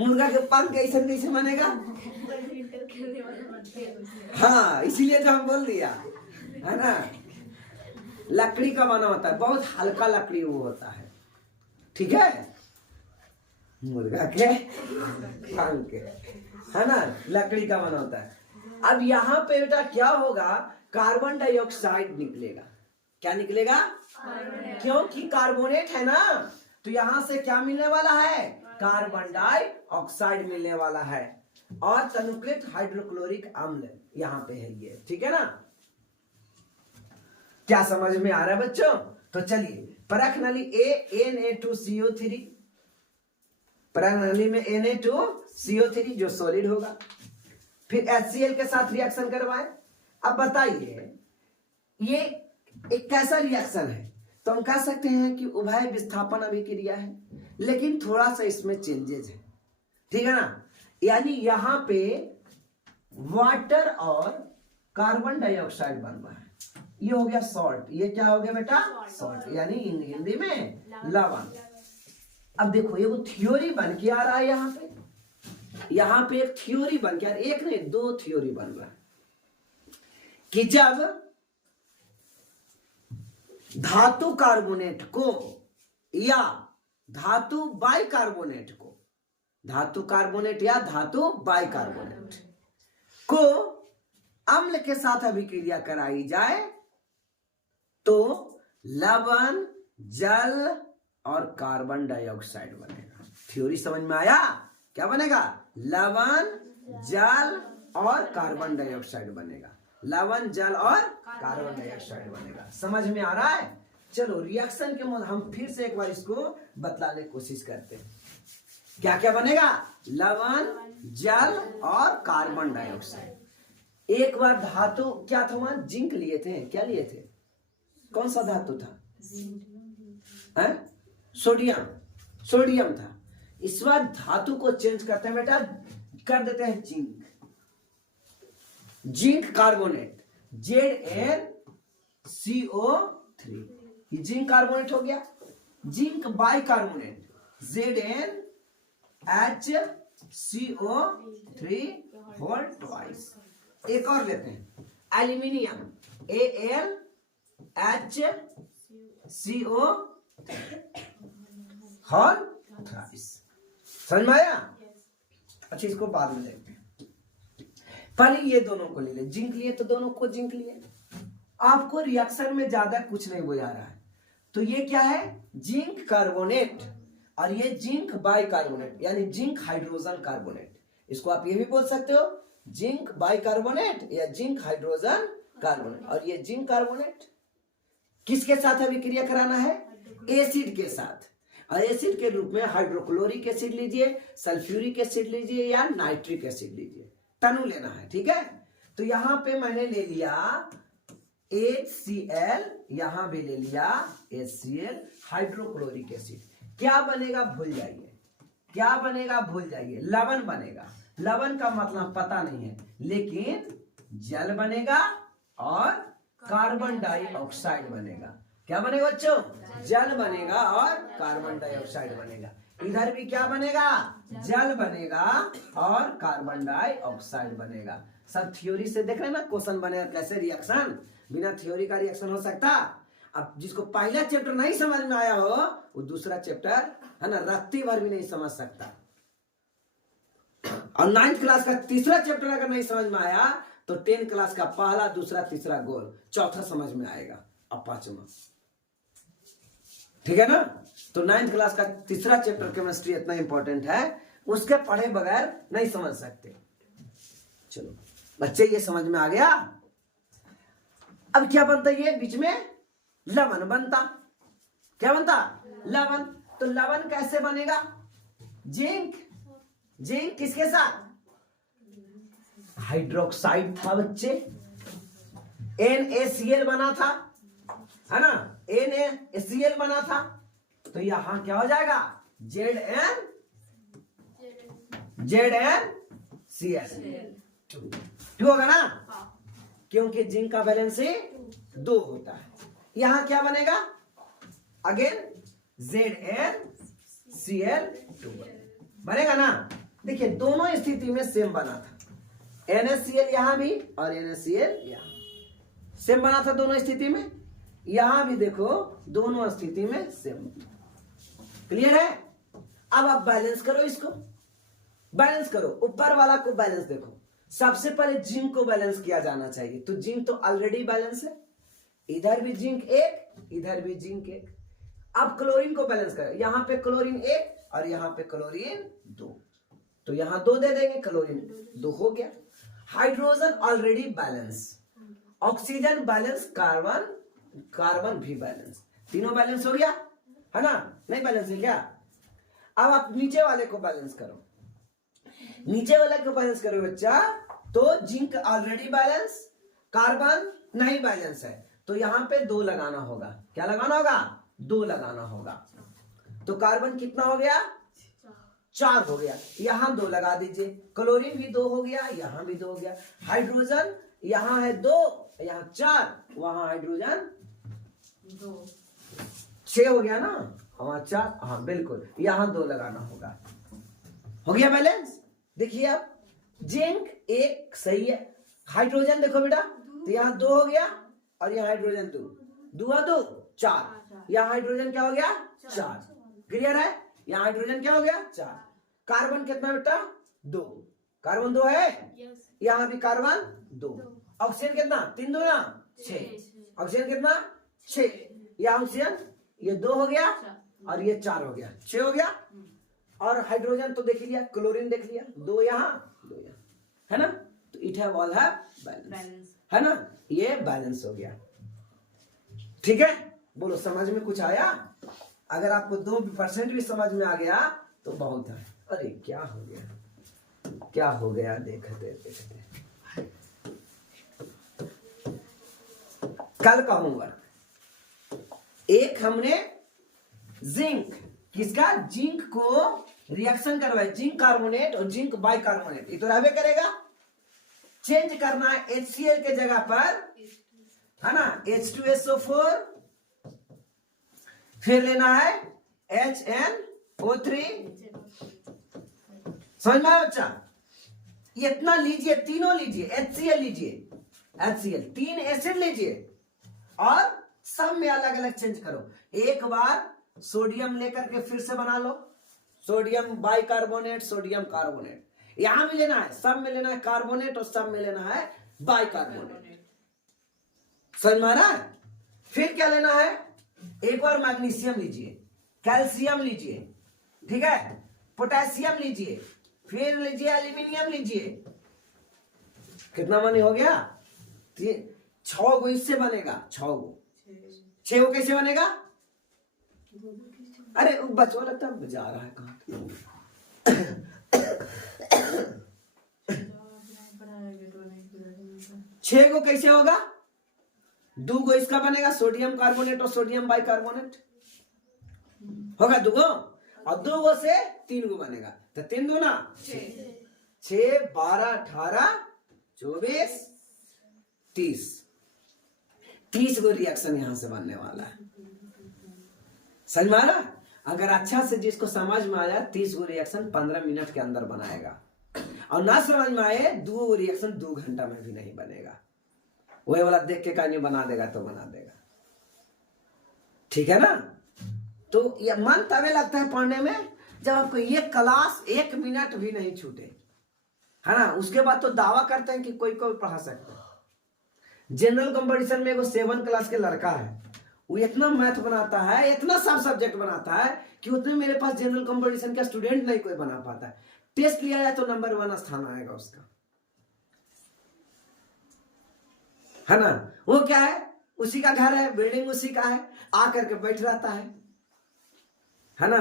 मुर्गा के पंख कैसे बनेगा? हाँ, इसीलिए तो हम बोल दिया है ना, लकड़ी का बना होता है, बहुत हल्का लकड़ी वो होता है, ठीक है, मुर्गा के पंख है ना, लकड़ी का बना होता है। अब यहाँ पे बेटा क्या होगा, कार्बन डाइऑक्साइड निकलेगा। क्या निकलेगा? क्योंकि कार्बोनेट है ना, तो यहां से क्या मिलने वाला है? कार्बन डाइऑक्साइड मिलने वाला है, और तनुकृत हाइड्रोक्लोरिक अम्ल यहाँ पे है ये, ठीक है ना। क्या समझ में आ रहा है बच्चों? तो चलिए, परख नली Na2CO3, परख नली में Na2CO3 जो सॉलिड होगा, फिर HCl के साथ रिएक्शन करवाए। अब बताइए ये एक कैसा रिएक्शन है? तो हम कह सकते हैं कि उभय विस्थापन अभिक्रिया है, लेकिन थोड़ा सा इसमें चेंजेस है, ठीक है ना। यानी यहां पे वाटर और कार्बन डाइऑक्साइड बन रहा है, ये हो गया सॉल्ट, ये क्या हो गया बेटा? सॉल्ट, यानी हिंदी में लवण। अब देखो ये वो थ्योरी बन के आ रहा है यहाँ पे एक थ्योरी बन के, एक नहीं दो थ्योरी बन रहा है कि जब धातु कार्बोनेट को या धातु बाइकार्बोनेट को, धातु कार्बोनेट या धातु बाइकार्बोनेट को अम्ल के साथ अभिक्रिया कराई जाए तो लवण, जल और कार्बन डाइऑक्साइड बनेगा। थ्योरी समझ में आया? क्या बनेगा? लवण, जल और कार्बन डाइऑक्साइड बनेगा, लवण, जल और कार्बन डाइऑक्साइड बनेगा। समझ में आ रहा है? चलो रिएक्शन के बाद हम फिर से एक बार इसको बतलाने की कोशिश करते हैं। क्या क्या बनेगा? लवण, जल और कार्बन डाइऑक्साइड। एक बार धातु क्या था वहां? जिंक लिए थे, क्या लिए थे? कौन सा धातु था? सोडियम, सोडियम था। इस बार धातु को चेंज करते हैं बेटा, कर देते हैं जिंक, जिंक कार्बोनेट, ZnCO3, ये जिंक कार्बोनेट हो गया। Zinc bicarbonate, ZnHCO3 whole twice. एक और लेते हैं, एल्यूमिनियम, AlHCO होल थ्राइस। समझ में आया? अच्छा, इसको बाद में देखते हैं, पहले ये दोनों को ले ले। जिंक लिए तो दोनों को जिंक लिए। आपको रिएक्शन में ज्यादा कुछ नहीं बुझा रहा है, तो ये क्या है? जिंक कार्बोनेट, और ये जिंक बाइकार्बोनेट यानी जिंक हाइड्रोजन कार्बोनेट। इसको आप ये भी बोल सकते हो जिंक बाइकार्बोनेट या जिंक हाइड्रोजन कार्बोनेट। और ये जिंक कार्बोनेट किसके साथ अभिक्रिया कराना है? एसिड के साथ। और एसिड के रूप में हाइड्रोक्लोरिक एसिड लीजिए, सल्फ्यूरिक एसिड लीजिए या नाइट्रिक एसिड लीजिए, तनु लेना है, ठीक है। तो यहां पे मैंने ले लिया HCl, यहां भी ले लिया HCl, हाइड्रोक्लोरिक एसिड। क्या बनेगा भूल जाइए, क्या बनेगा भूल जाइए, लवण बनेगा। लवण का मतलब पता नहीं है, लेकिन जल बनेगा और कार्बन डाइऑक्साइड बनेगा। क्या बनेगा बच्चों? जल बनेगा और कार्बन डाइऑक्साइड बनेगा। इधर भी क्या बनेगा? जल बनेगा और कार्बन डाइऑक्साइड बनेगा। सब थ्योरी से देख रहे ना क्वेश्चन बनेगा कैसे। रिएक्शन बिना थ्योरी का रिएक्शन हो सकता? अब जिसको पहला चैप्टर नहीं समझ में आया हो वो दूसरा चैप्टर है ना रत्ती भर भी नहीं समझ सकता। और 9th क्लास का तीसरा चैप्टर अगर नहीं समझ में आया तो 10th क्लास का पहला, दूसरा, तीसरा, गोल, चौथा समझ में आएगा, अब पांचवा, ठीक है ना। तो 9th क्लास का तीसरा चैप्टर केमिस्ट्री इतना इंपॉर्टेंट है, उसके पढ़े बगैर नहीं समझ सकते। चलो बच्चे, ये समझ में आ गया। अब क्या बनता है? ये बीच में लवण बनता। क्या बनता? लवण। तो लवण कैसे बनेगा? जिंक, जिंक किसके साथ? हाइड्रोक्साइड था बच्चे, NaCl बना था, है ना, NaCl बना था। तो यहां क्या हो जाएगा? ZnCl2 होगा ना, क्योंकि जिंक का वैलेंसी 2 होता है। यहां क्या बनेगा? अगेन ZnCl2 बनेगा ना। देखिए दोनों स्थिति में सेम बना था, NaCl यहां भी और NaCl यहां सेम बना था दोनों स्थिति में, यहां भी देखो दोनों स्थिति में सेम। क्लियर है? अब आप बैलेंस करो, इसको बैलेंस करो, ऊपर वाला को बैलेंस देखो। सबसे पहले जिंक को बैलेंस किया जाना चाहिए, तो जिंक तो ऑलरेडी बैलेंस है, इधर भी जिंक एक, इधर भी जिंक एक। अब क्लोरीन को बैलेंस करो, यहां पे क्लोरीन एक और यहां पे क्लोरीन दो, तो यहां दो दे देंगे, क्लोरीन दो हो गया। Hydrogen already balance, oxygen balance, carbon carbon भी बैलेंस, तीनों बैलेंस हो गया है ना? नहीं बैलेंस है क्या? अब आप नीचे वाले को बैलेंस करो, नीचे वाले को बैलेंस करो बच्चा, तो जिंक ऑलरेडी बैलेंस, कार्बन नहीं बैलेंस है, तो यहां पे दो लगाना होगा। क्या लगाना होगा? दो लगाना होगा। तो कार्बन कितना हो गया? 4 हो गया, यहां दो लगा दीजिए। क्लोरीन भी 2 हो गया, यहां भी 2 हो गया। हाइड्रोजन यहां है 2, यहां 4, वहां हाइड्रोजन 6 हो गया ना, वहां 4, हाँ बिल्कुल, यहां 2 लगाना होगा। हो गया बैलेंस? देखिए आप, जिंक एक सही है, हाइड्रोजन देखो बेटा, तो यहाँ 2 हो गया और यहाँ हाइड्रोजन 2, 2 और 2 4, यहाँ हाइड्रोजन क्या हो गया? 4। क्लियर है? यहाँ हाइड्रोजन क्या हो गया? 4। कार्बन कितना बेटा? 2, कार्बन 2 है, यहाँ भी कार्बन 2। ऑक्सीजन कितना? 3 2 6, ऑक्सीजन कितना? 6, यहाँ ऑक्सीजन ये 2 हो गया और ये 4 हो गया, 6 हो गया। और हाइड्रोजन तो देख लिया, क्लोरीन देख लिया, 2 यहाँ 2 यहाँ, है ना? तो it have all have balance, है ना? ये बैलेंस हो गया। ठीक है, बोलो समझ में कुछ आया? अगर आपको 2% भी समझ में आ गया तो बहुत है। अरे क्या हो गया, क्या हो गया, देखते देखते। कल का होमवर्क, एक हमने जिंक, किसका? जिंक को रिएक्शन करवाए, जिंक कार्बोनेट और जिंक बाइकार्बोनेट, ये तो रहबे करेगा। चेंज करना है HCl के जगह पर, है ना, H2SO4, फिर लेना है HNO3। समझ में आया बच्चा? इतना लीजिए, तीनों लीजिए, HCl लीजिए, HCl 3 एसिड लीजिए और सब में अलग अलग चेंज करो। एक बार सोडियम लेकर के फिर से बना लो, सोडियम बाइकार्बोनेट, सोडियम कार्बोनेट, यहां भी लेना है, सब में लेना है कार्बोनेट और सब में लेना है बाइकार्बोनेट। समझ में आ रहा है? फिर क्या लेना है? एक बार मैग्नीशियम लीजिए, कैल्शियम लीजिए, ठीक है, पोटेशियम लीजिए, फिर लीजिए एल्यूमिनियम लीजिए। कितना मनी हो गया? 6 गो इससे बनेगा, 6 गो। 6 गो कैसे बनेगा? अरे बचवा लगता है जा रहा है कहां? 6 गो कैसे होगा? 2 गो इसका बनेगा, सोडियम कार्बोनेट और सोडियम बाइकार्बोनेट होगा 2 गो, और 2 गो से 3 गो बनेगा, तो 3 दूना 6, 12, 18, 24, 30 गो रिएक्शन यहां से बनने वाला है। समझ में आ रहा? अगर अच्छा से जिसको समझ में आया 30 गो रिएक्शन 15 मिनट के अंदर बनाएगा, और ना समझ में आए 2 गो रिएक्शन 2 घंटा में भी नहीं बनेगा। वही वाला देख के कहीं बना देगा तो बना देगा। ठीक है ना? तो ये मन तभी लगता है पढ़ने में जब आपको ये क्लास 1 मिनट भी नहीं छूटे, है ना? उसके बाद तो दावा करते हैं कि कोई कोई पढ़ा सकता है। जनरल कंपटीशन में एगो 7 क्लास के लड़का है, वो इतना मैथ बनाता है, इतना सब सब्जेक्ट बनाता है कि उतने मेरे पास जनरल कंपटीशन का स्टूडेंट नहीं कोई बना पाता है। टेस्ट लिया जाए तो नंबर 1 स्थान आएगा उसका, है ना? वो क्या है, उसी का घर है, बिल्डिंग उसी का है, आकर के बैठ रहता है ना?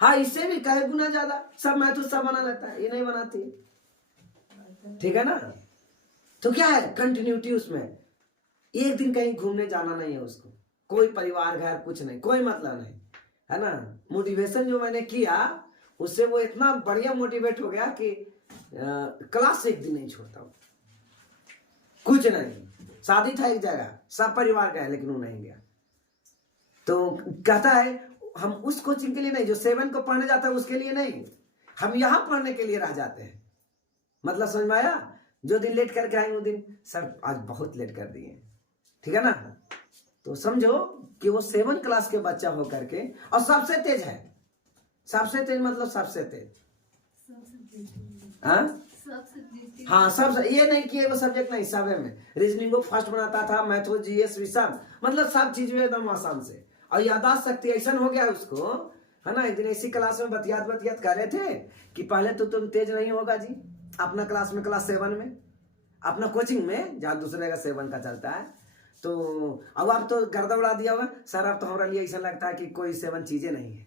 हाँ, इससे भी कई गुना ज्यादा सब मैथ सब बना लेता है, ये नहीं बनाती है। ठीक है ना? तो क्या है कंटिन्यूटी उसमें, एक दिन कहीं घूमने जाना नहीं है उसको, कोई परिवार घर कुछ नहीं, कोई मतलब नहीं, है ना? मोटिवेशन जो मैंने किया उससे वो इतना बढ़िया मोटिवेट हो गया कि क्लास से एक दिन नहीं छोड़ता हूं, कुछ नहीं। शादी था एक जगह, सब परिवार गए लेकिन वो नहीं गया। तो कहता है हम उस कोचिंग के लिए नहीं, जो 7 को पढ़ने जाता है उसके लिए नहीं, हम यहाँ पढ़ने के लिए रह जाते हैं। मतलब समझ में आया? जो दिन लेट करके आएंगे वो दिन सर आज बहुत लेट कर दिए, ठीक है ना। तो समझो कि वो 7 क्लास के बच्चा होकर के और सबसे तेज है, सबसे तेज मतलब सबसे तेज, हाँ सब, ये नहीं कि वो सब्जेक्ट नहीं, सब में रीजनिंग को फर्स्ट बनाता था, मैथो जीएस भी सब, मतलब सब चीज में एकदम आसान से। और याददाश्त शक्ति ऐसा हो गया उसको, है ना। एक दिन ऐसी क्लास में बतियात कर रहे थे कि पहले तो तुम तेज नहीं होगा जी, अपना क्लास में, क्लास 7 में, अपना कोचिंग में जहाँ दूसरे का 7 का चलता है, तो अब आप तो गर्दा उड़ा दिया हुआ सर। अब तो हमारा लिए ऐसा लगता है कि कोई 7 चीजें नहीं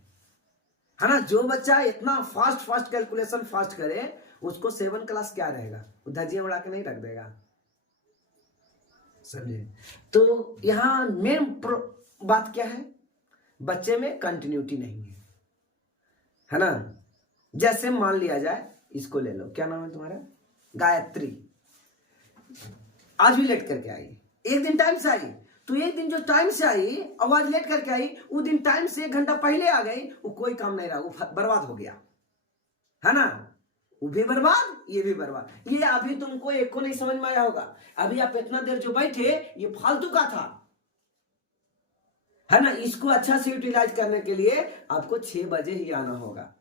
है ना। जो बच्चा इतना फास्ट कैलकुलेशन फास्ट करे उसको 7 क्लास क्या रहेगा, वो धजिया उड़ा के नहीं रख देगा, समझे। तो यहाँ मेन बात क्या है, बच्चे में कंटिन्यूटी नहीं है ना। जैसे मान लिया जाए, इसको ले लो, क्या नाम है तुम्हारा, गायत्री, आज भी लेट करके आई, एक दिन टाइम से आई, तो एक दिन जो टाइम से आई और आज लेट करके आई, वो दिन टाइम से 1 घंटा पहले आ गई, वो कोई काम नहीं रहा, वो बर्बाद हो गया, है ना। वो भी बर्बाद, ये भी बर्बाद। ये अभी तुमको एक को नहीं समझ में आया होगा, अभी आप इतना देर जो बैठे ये फालतू का था, है ना। इसको अच्छा से यूटिलाइज करने के लिए आपको 6 बजे ही आना होगा,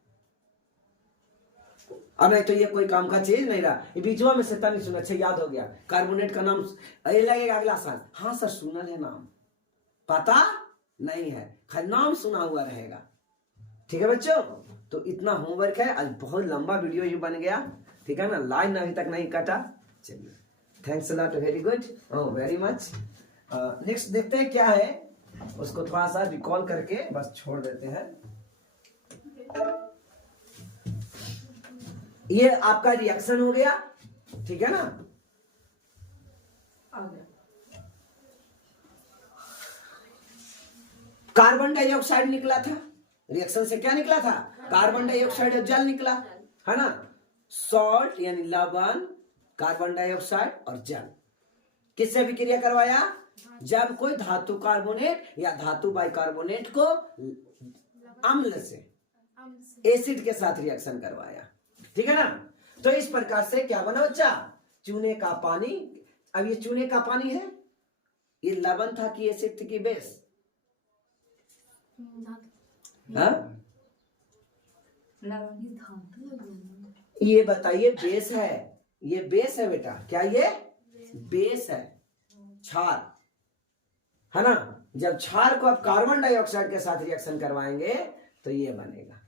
अब नहीं तो ये कोई काम का चीज नहीं रहा। ये बीचवा में से तनी सुना, अच्छा याद हो गया, कार्बोनेट का नाम ये लगेगा अगला साल, हाँ सर सुना है, नाम पता नहीं है, खाली नाम सुना हुआ रहेगा, ठीक है बच्चों। तो इतना होमवर्क है, आज बहुत लंबा वीडियो ही बन गया, ठीक है ना, लाइन अभी तक नहीं कटा। चलिए, thanks a lot, very good, oh very much. Next देखते हैं क्या है, उसको थोड़ा सा रिकॉल करके बस छोड़ देते हैं। ये आपका रिएक्शन हो गया, ठीक है ना। कार्बन डाइऑक्साइड निकला था, रिएक्शन से क्या निकला था, कार्बन डाइऑक्साइड और जल निकला, है ना। सॉल्ट यानी लवण, कार्बन डाइऑक्साइड और जल, किससे विक्रिया करवाया, जब कोई धातु कार्बोनेट या धातु बाइकार्बोनेट को अम्ल से, एसिड के साथ रिएक्शन करवाया, ठीक है ना। तो इस प्रकार से क्या बना बच्चा, चूने का पानी। अब ये चूने का पानी है, ये लवण था कि एसिड थी कि बेस, हाँ ये बताइए, बेस है, ये बेस है बेटा, क्या ये बेस है, क्षार, है ना। जब क्षार को आप कार्बन डाइऑक्साइड के साथ रिएक्शन करवाएंगे तो ये बनेगा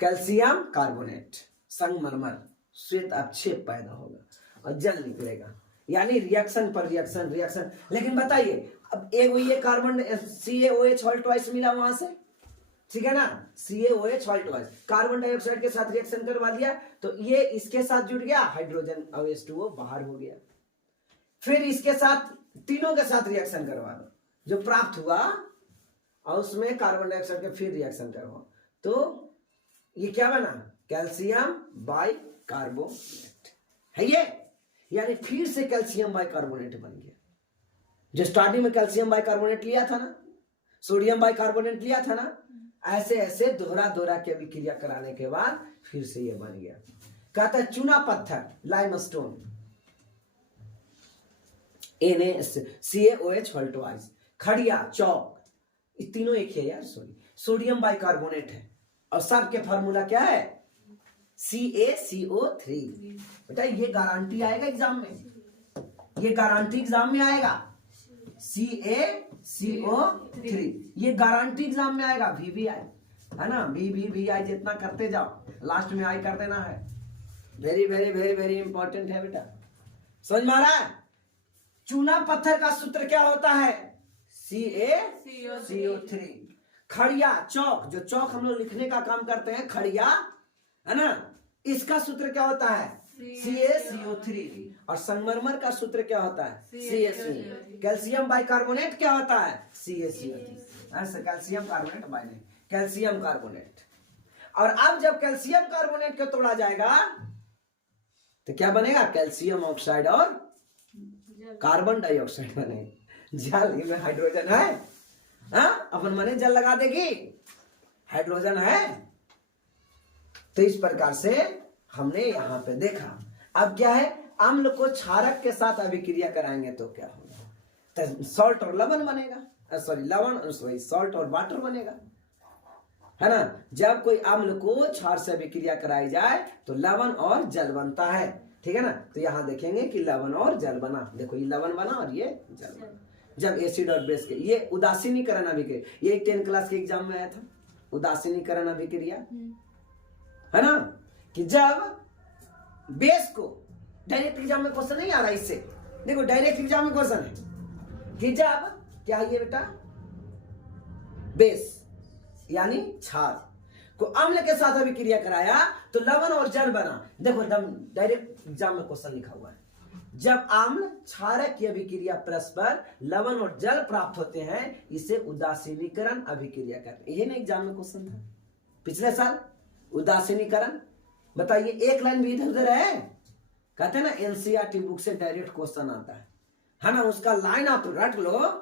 कैल्शियम कार्बोनेट, संगमरमर, श्वेत अवक्षेप पैदा होगा और जल निकलेगा, यानी रिएक्शन पर रिएक्शन रिएक्शन। लेकिन बताइए, अब एक ये कार्बन CaOH हॉल ट्वाइस मिला वहां से, ठीक है ना, CaOH hall twice carbon dioxide के साथ रिएक्शन करवा दिया, तो ये इसके साथ जुड़ गया, हाइड्रोजन और H2O बाहर हो गया। फिर इसके साथ तीनों के साथ रिएक्शन करवा दो, जो प्राप्त हुआ और उसमें कार्बन डाइऑक्साइड के फिर रिएक्शन करवाओ, तो ये क्या बना, कैल्शियम बाइकार्बोनेट है ये, यानी फिर से कैल्शियम बाइकार्बोनेट बन गया। जो स्टार्टिंग में कैल्शियम बाइकार्बोनेट लिया था ना, सोडियम बाइकार्बोनेट लिया था ना, ऐसे ऐसे दोहरा के विक्रिया कराने के बाद फिर से ये बन गया। कहता है चूना पत्थर, लाइमस्टोन, NaCaOH हॉल ट्वाइस, खड़िया, चौक, ये तीनों एक है यार, सॉरी, सोडियम बाइकार्बोनेट है, और सबके फार्मूला क्या है, CaCO3। बेटा ये गारंटी आएगा एग्जाम में, ये गारंटी एग्जाम में आएगा, CaCO3, ये गारंटी एग्जाम में आएगा। VVI है ना, VVI जितना करते जाओ लास्ट में आई कर देना है, very very very very important है बेटा, समझ में आ रहा है। चूना पत्थर का सूत्र क्या होता है, CaCO3। खड़िया, चौक, जो चौक हम लोग लिखने का काम करते हैं, खड़िया, है ना, इसका सूत्र क्या होता है, CaCO3। और संगमरमर का सूत्र क्या होता है, CaCO। कैल्शियम बाइकार्बोनेट क्या होता है, CaCO3। ऐसे कैल्शियम कार्बोनेट बाय नहीं, कैल्शियम कार्बोनेट। और अब जब कैल्शियम कार्बोनेट को तोड़ा जाएगा तो क्या बनेगा, कैल्शियम ऑक्साइड और कार्बन डाइऑक्साइड बनेगा। जल, इनमें हाइड्रोजन है, हाँ अपन मने जल लगा देगी, हाइड्रोजन है, तो इस प्रकार से हमने यहाँ पे देखा। अब क्या है, अम्ल को क्षारक के साथ अभिक्रिया कराएंगे तो क्या होगा, तो सॉल्ट और लवण बनेगा, सॉल्ट और वाटर बनेगा, है ना। जब कोई अम्ल को क्षार से अभिक्रिया कराई जाए तो लवण और जल बनता है, ठीक है ना। तो यहाँ देखेंगे कि लवण और जल बना, देखो ये लवण बना और ये जल बना। जब एसिड और बेस के, ये उदासीनीकरण अभिक्रिया, ये 10 क्लास के एग्जाम में आया था, उदासीनीकरण अभिक्रिया, है ना। कि जब बेस को, डायरेक्ट एग्जाम में क्वेश्चन नहीं आ रहा इससे, देखो डायरेक्ट एग्जाम में क्वेश्चन है कि जब क्या है ये बेटा, बेस यानी क्षार को अम्ल के साथ अभिक्रिया कराया तो लवण और जल बना। देखो डायरेक्ट एग्जाम में क्वेश्चन लिखा हुआ है, जब अम्ल क्षारक की अभिक्रिया परस्पर लवण और जल प्राप्त होते हैं इसे उदासीनीकरण अभिक्रिया कहते हैं। यही ना एग्जाम में क्वेश्चन था पिछले साल, उदासीनीकरण। बताइए, एक लाइन भी इधर उधर है, कहते हैं ना एनसीईआरटी बुक से डायरेक्ट क्वेश्चन आता है ना, उसका लाइन आप रट लो।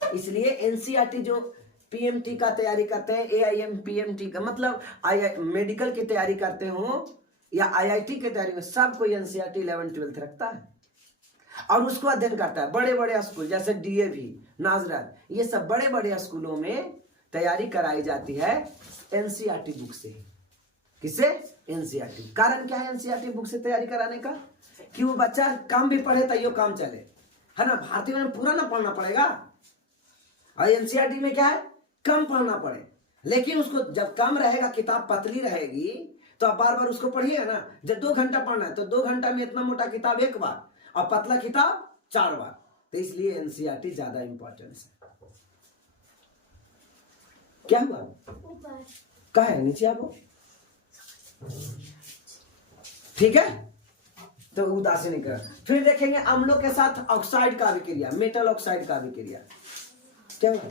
इसलिए एनसीईआरटी जो पीएमटी का तैयारी करते हैं, एआईएम पीएमटी का मतलब मेडिकल की तैयारी करते हो या आईआईटी की तैयारी में, सब कोई एनसीईआरटी 11-12 रखता है और उसको अध्ययन करता है। बड़े बड़े स्कूल जैसे डीएवी, नाजरत, ये सब बड़े बड़े स्कूलों में तैयारी कराई जाती है एनसीईआरटी बुक से। किससे? एनसीईआरटी। कारण क्या है एनसीईआरटी बुक से तैयारी कराने का, कि वो बच्चा कम भी पढ़े तो काम चले, है ना। भारतीय में पूरा ना पढ़ना पड़ेगा, और एनसीईआरटी में क्या है, कम पढ़ना पड़े, लेकिन उसको जब कम रहेगा, किताब पतली रहेगी तो आप बार बार उसको पढ़िए ना। जब 2 घंटा पढ़ना है तो 2 घंटा में इतना मोटा किताब 1 बार और पतला किताब 4 बार। तो इसलिए एनसीईआरटी ज्यादा इंपॉर्टेंस है। क्या हुआ, कहा है नीचे आपको, ठीक है। तो उदासीनीकरण। फिर देखेंगे अम्लों के साथ ऑक्साइड का अभिक्रिया, मेटल ऑक्साइड का अभिक्रिया क्या होगा,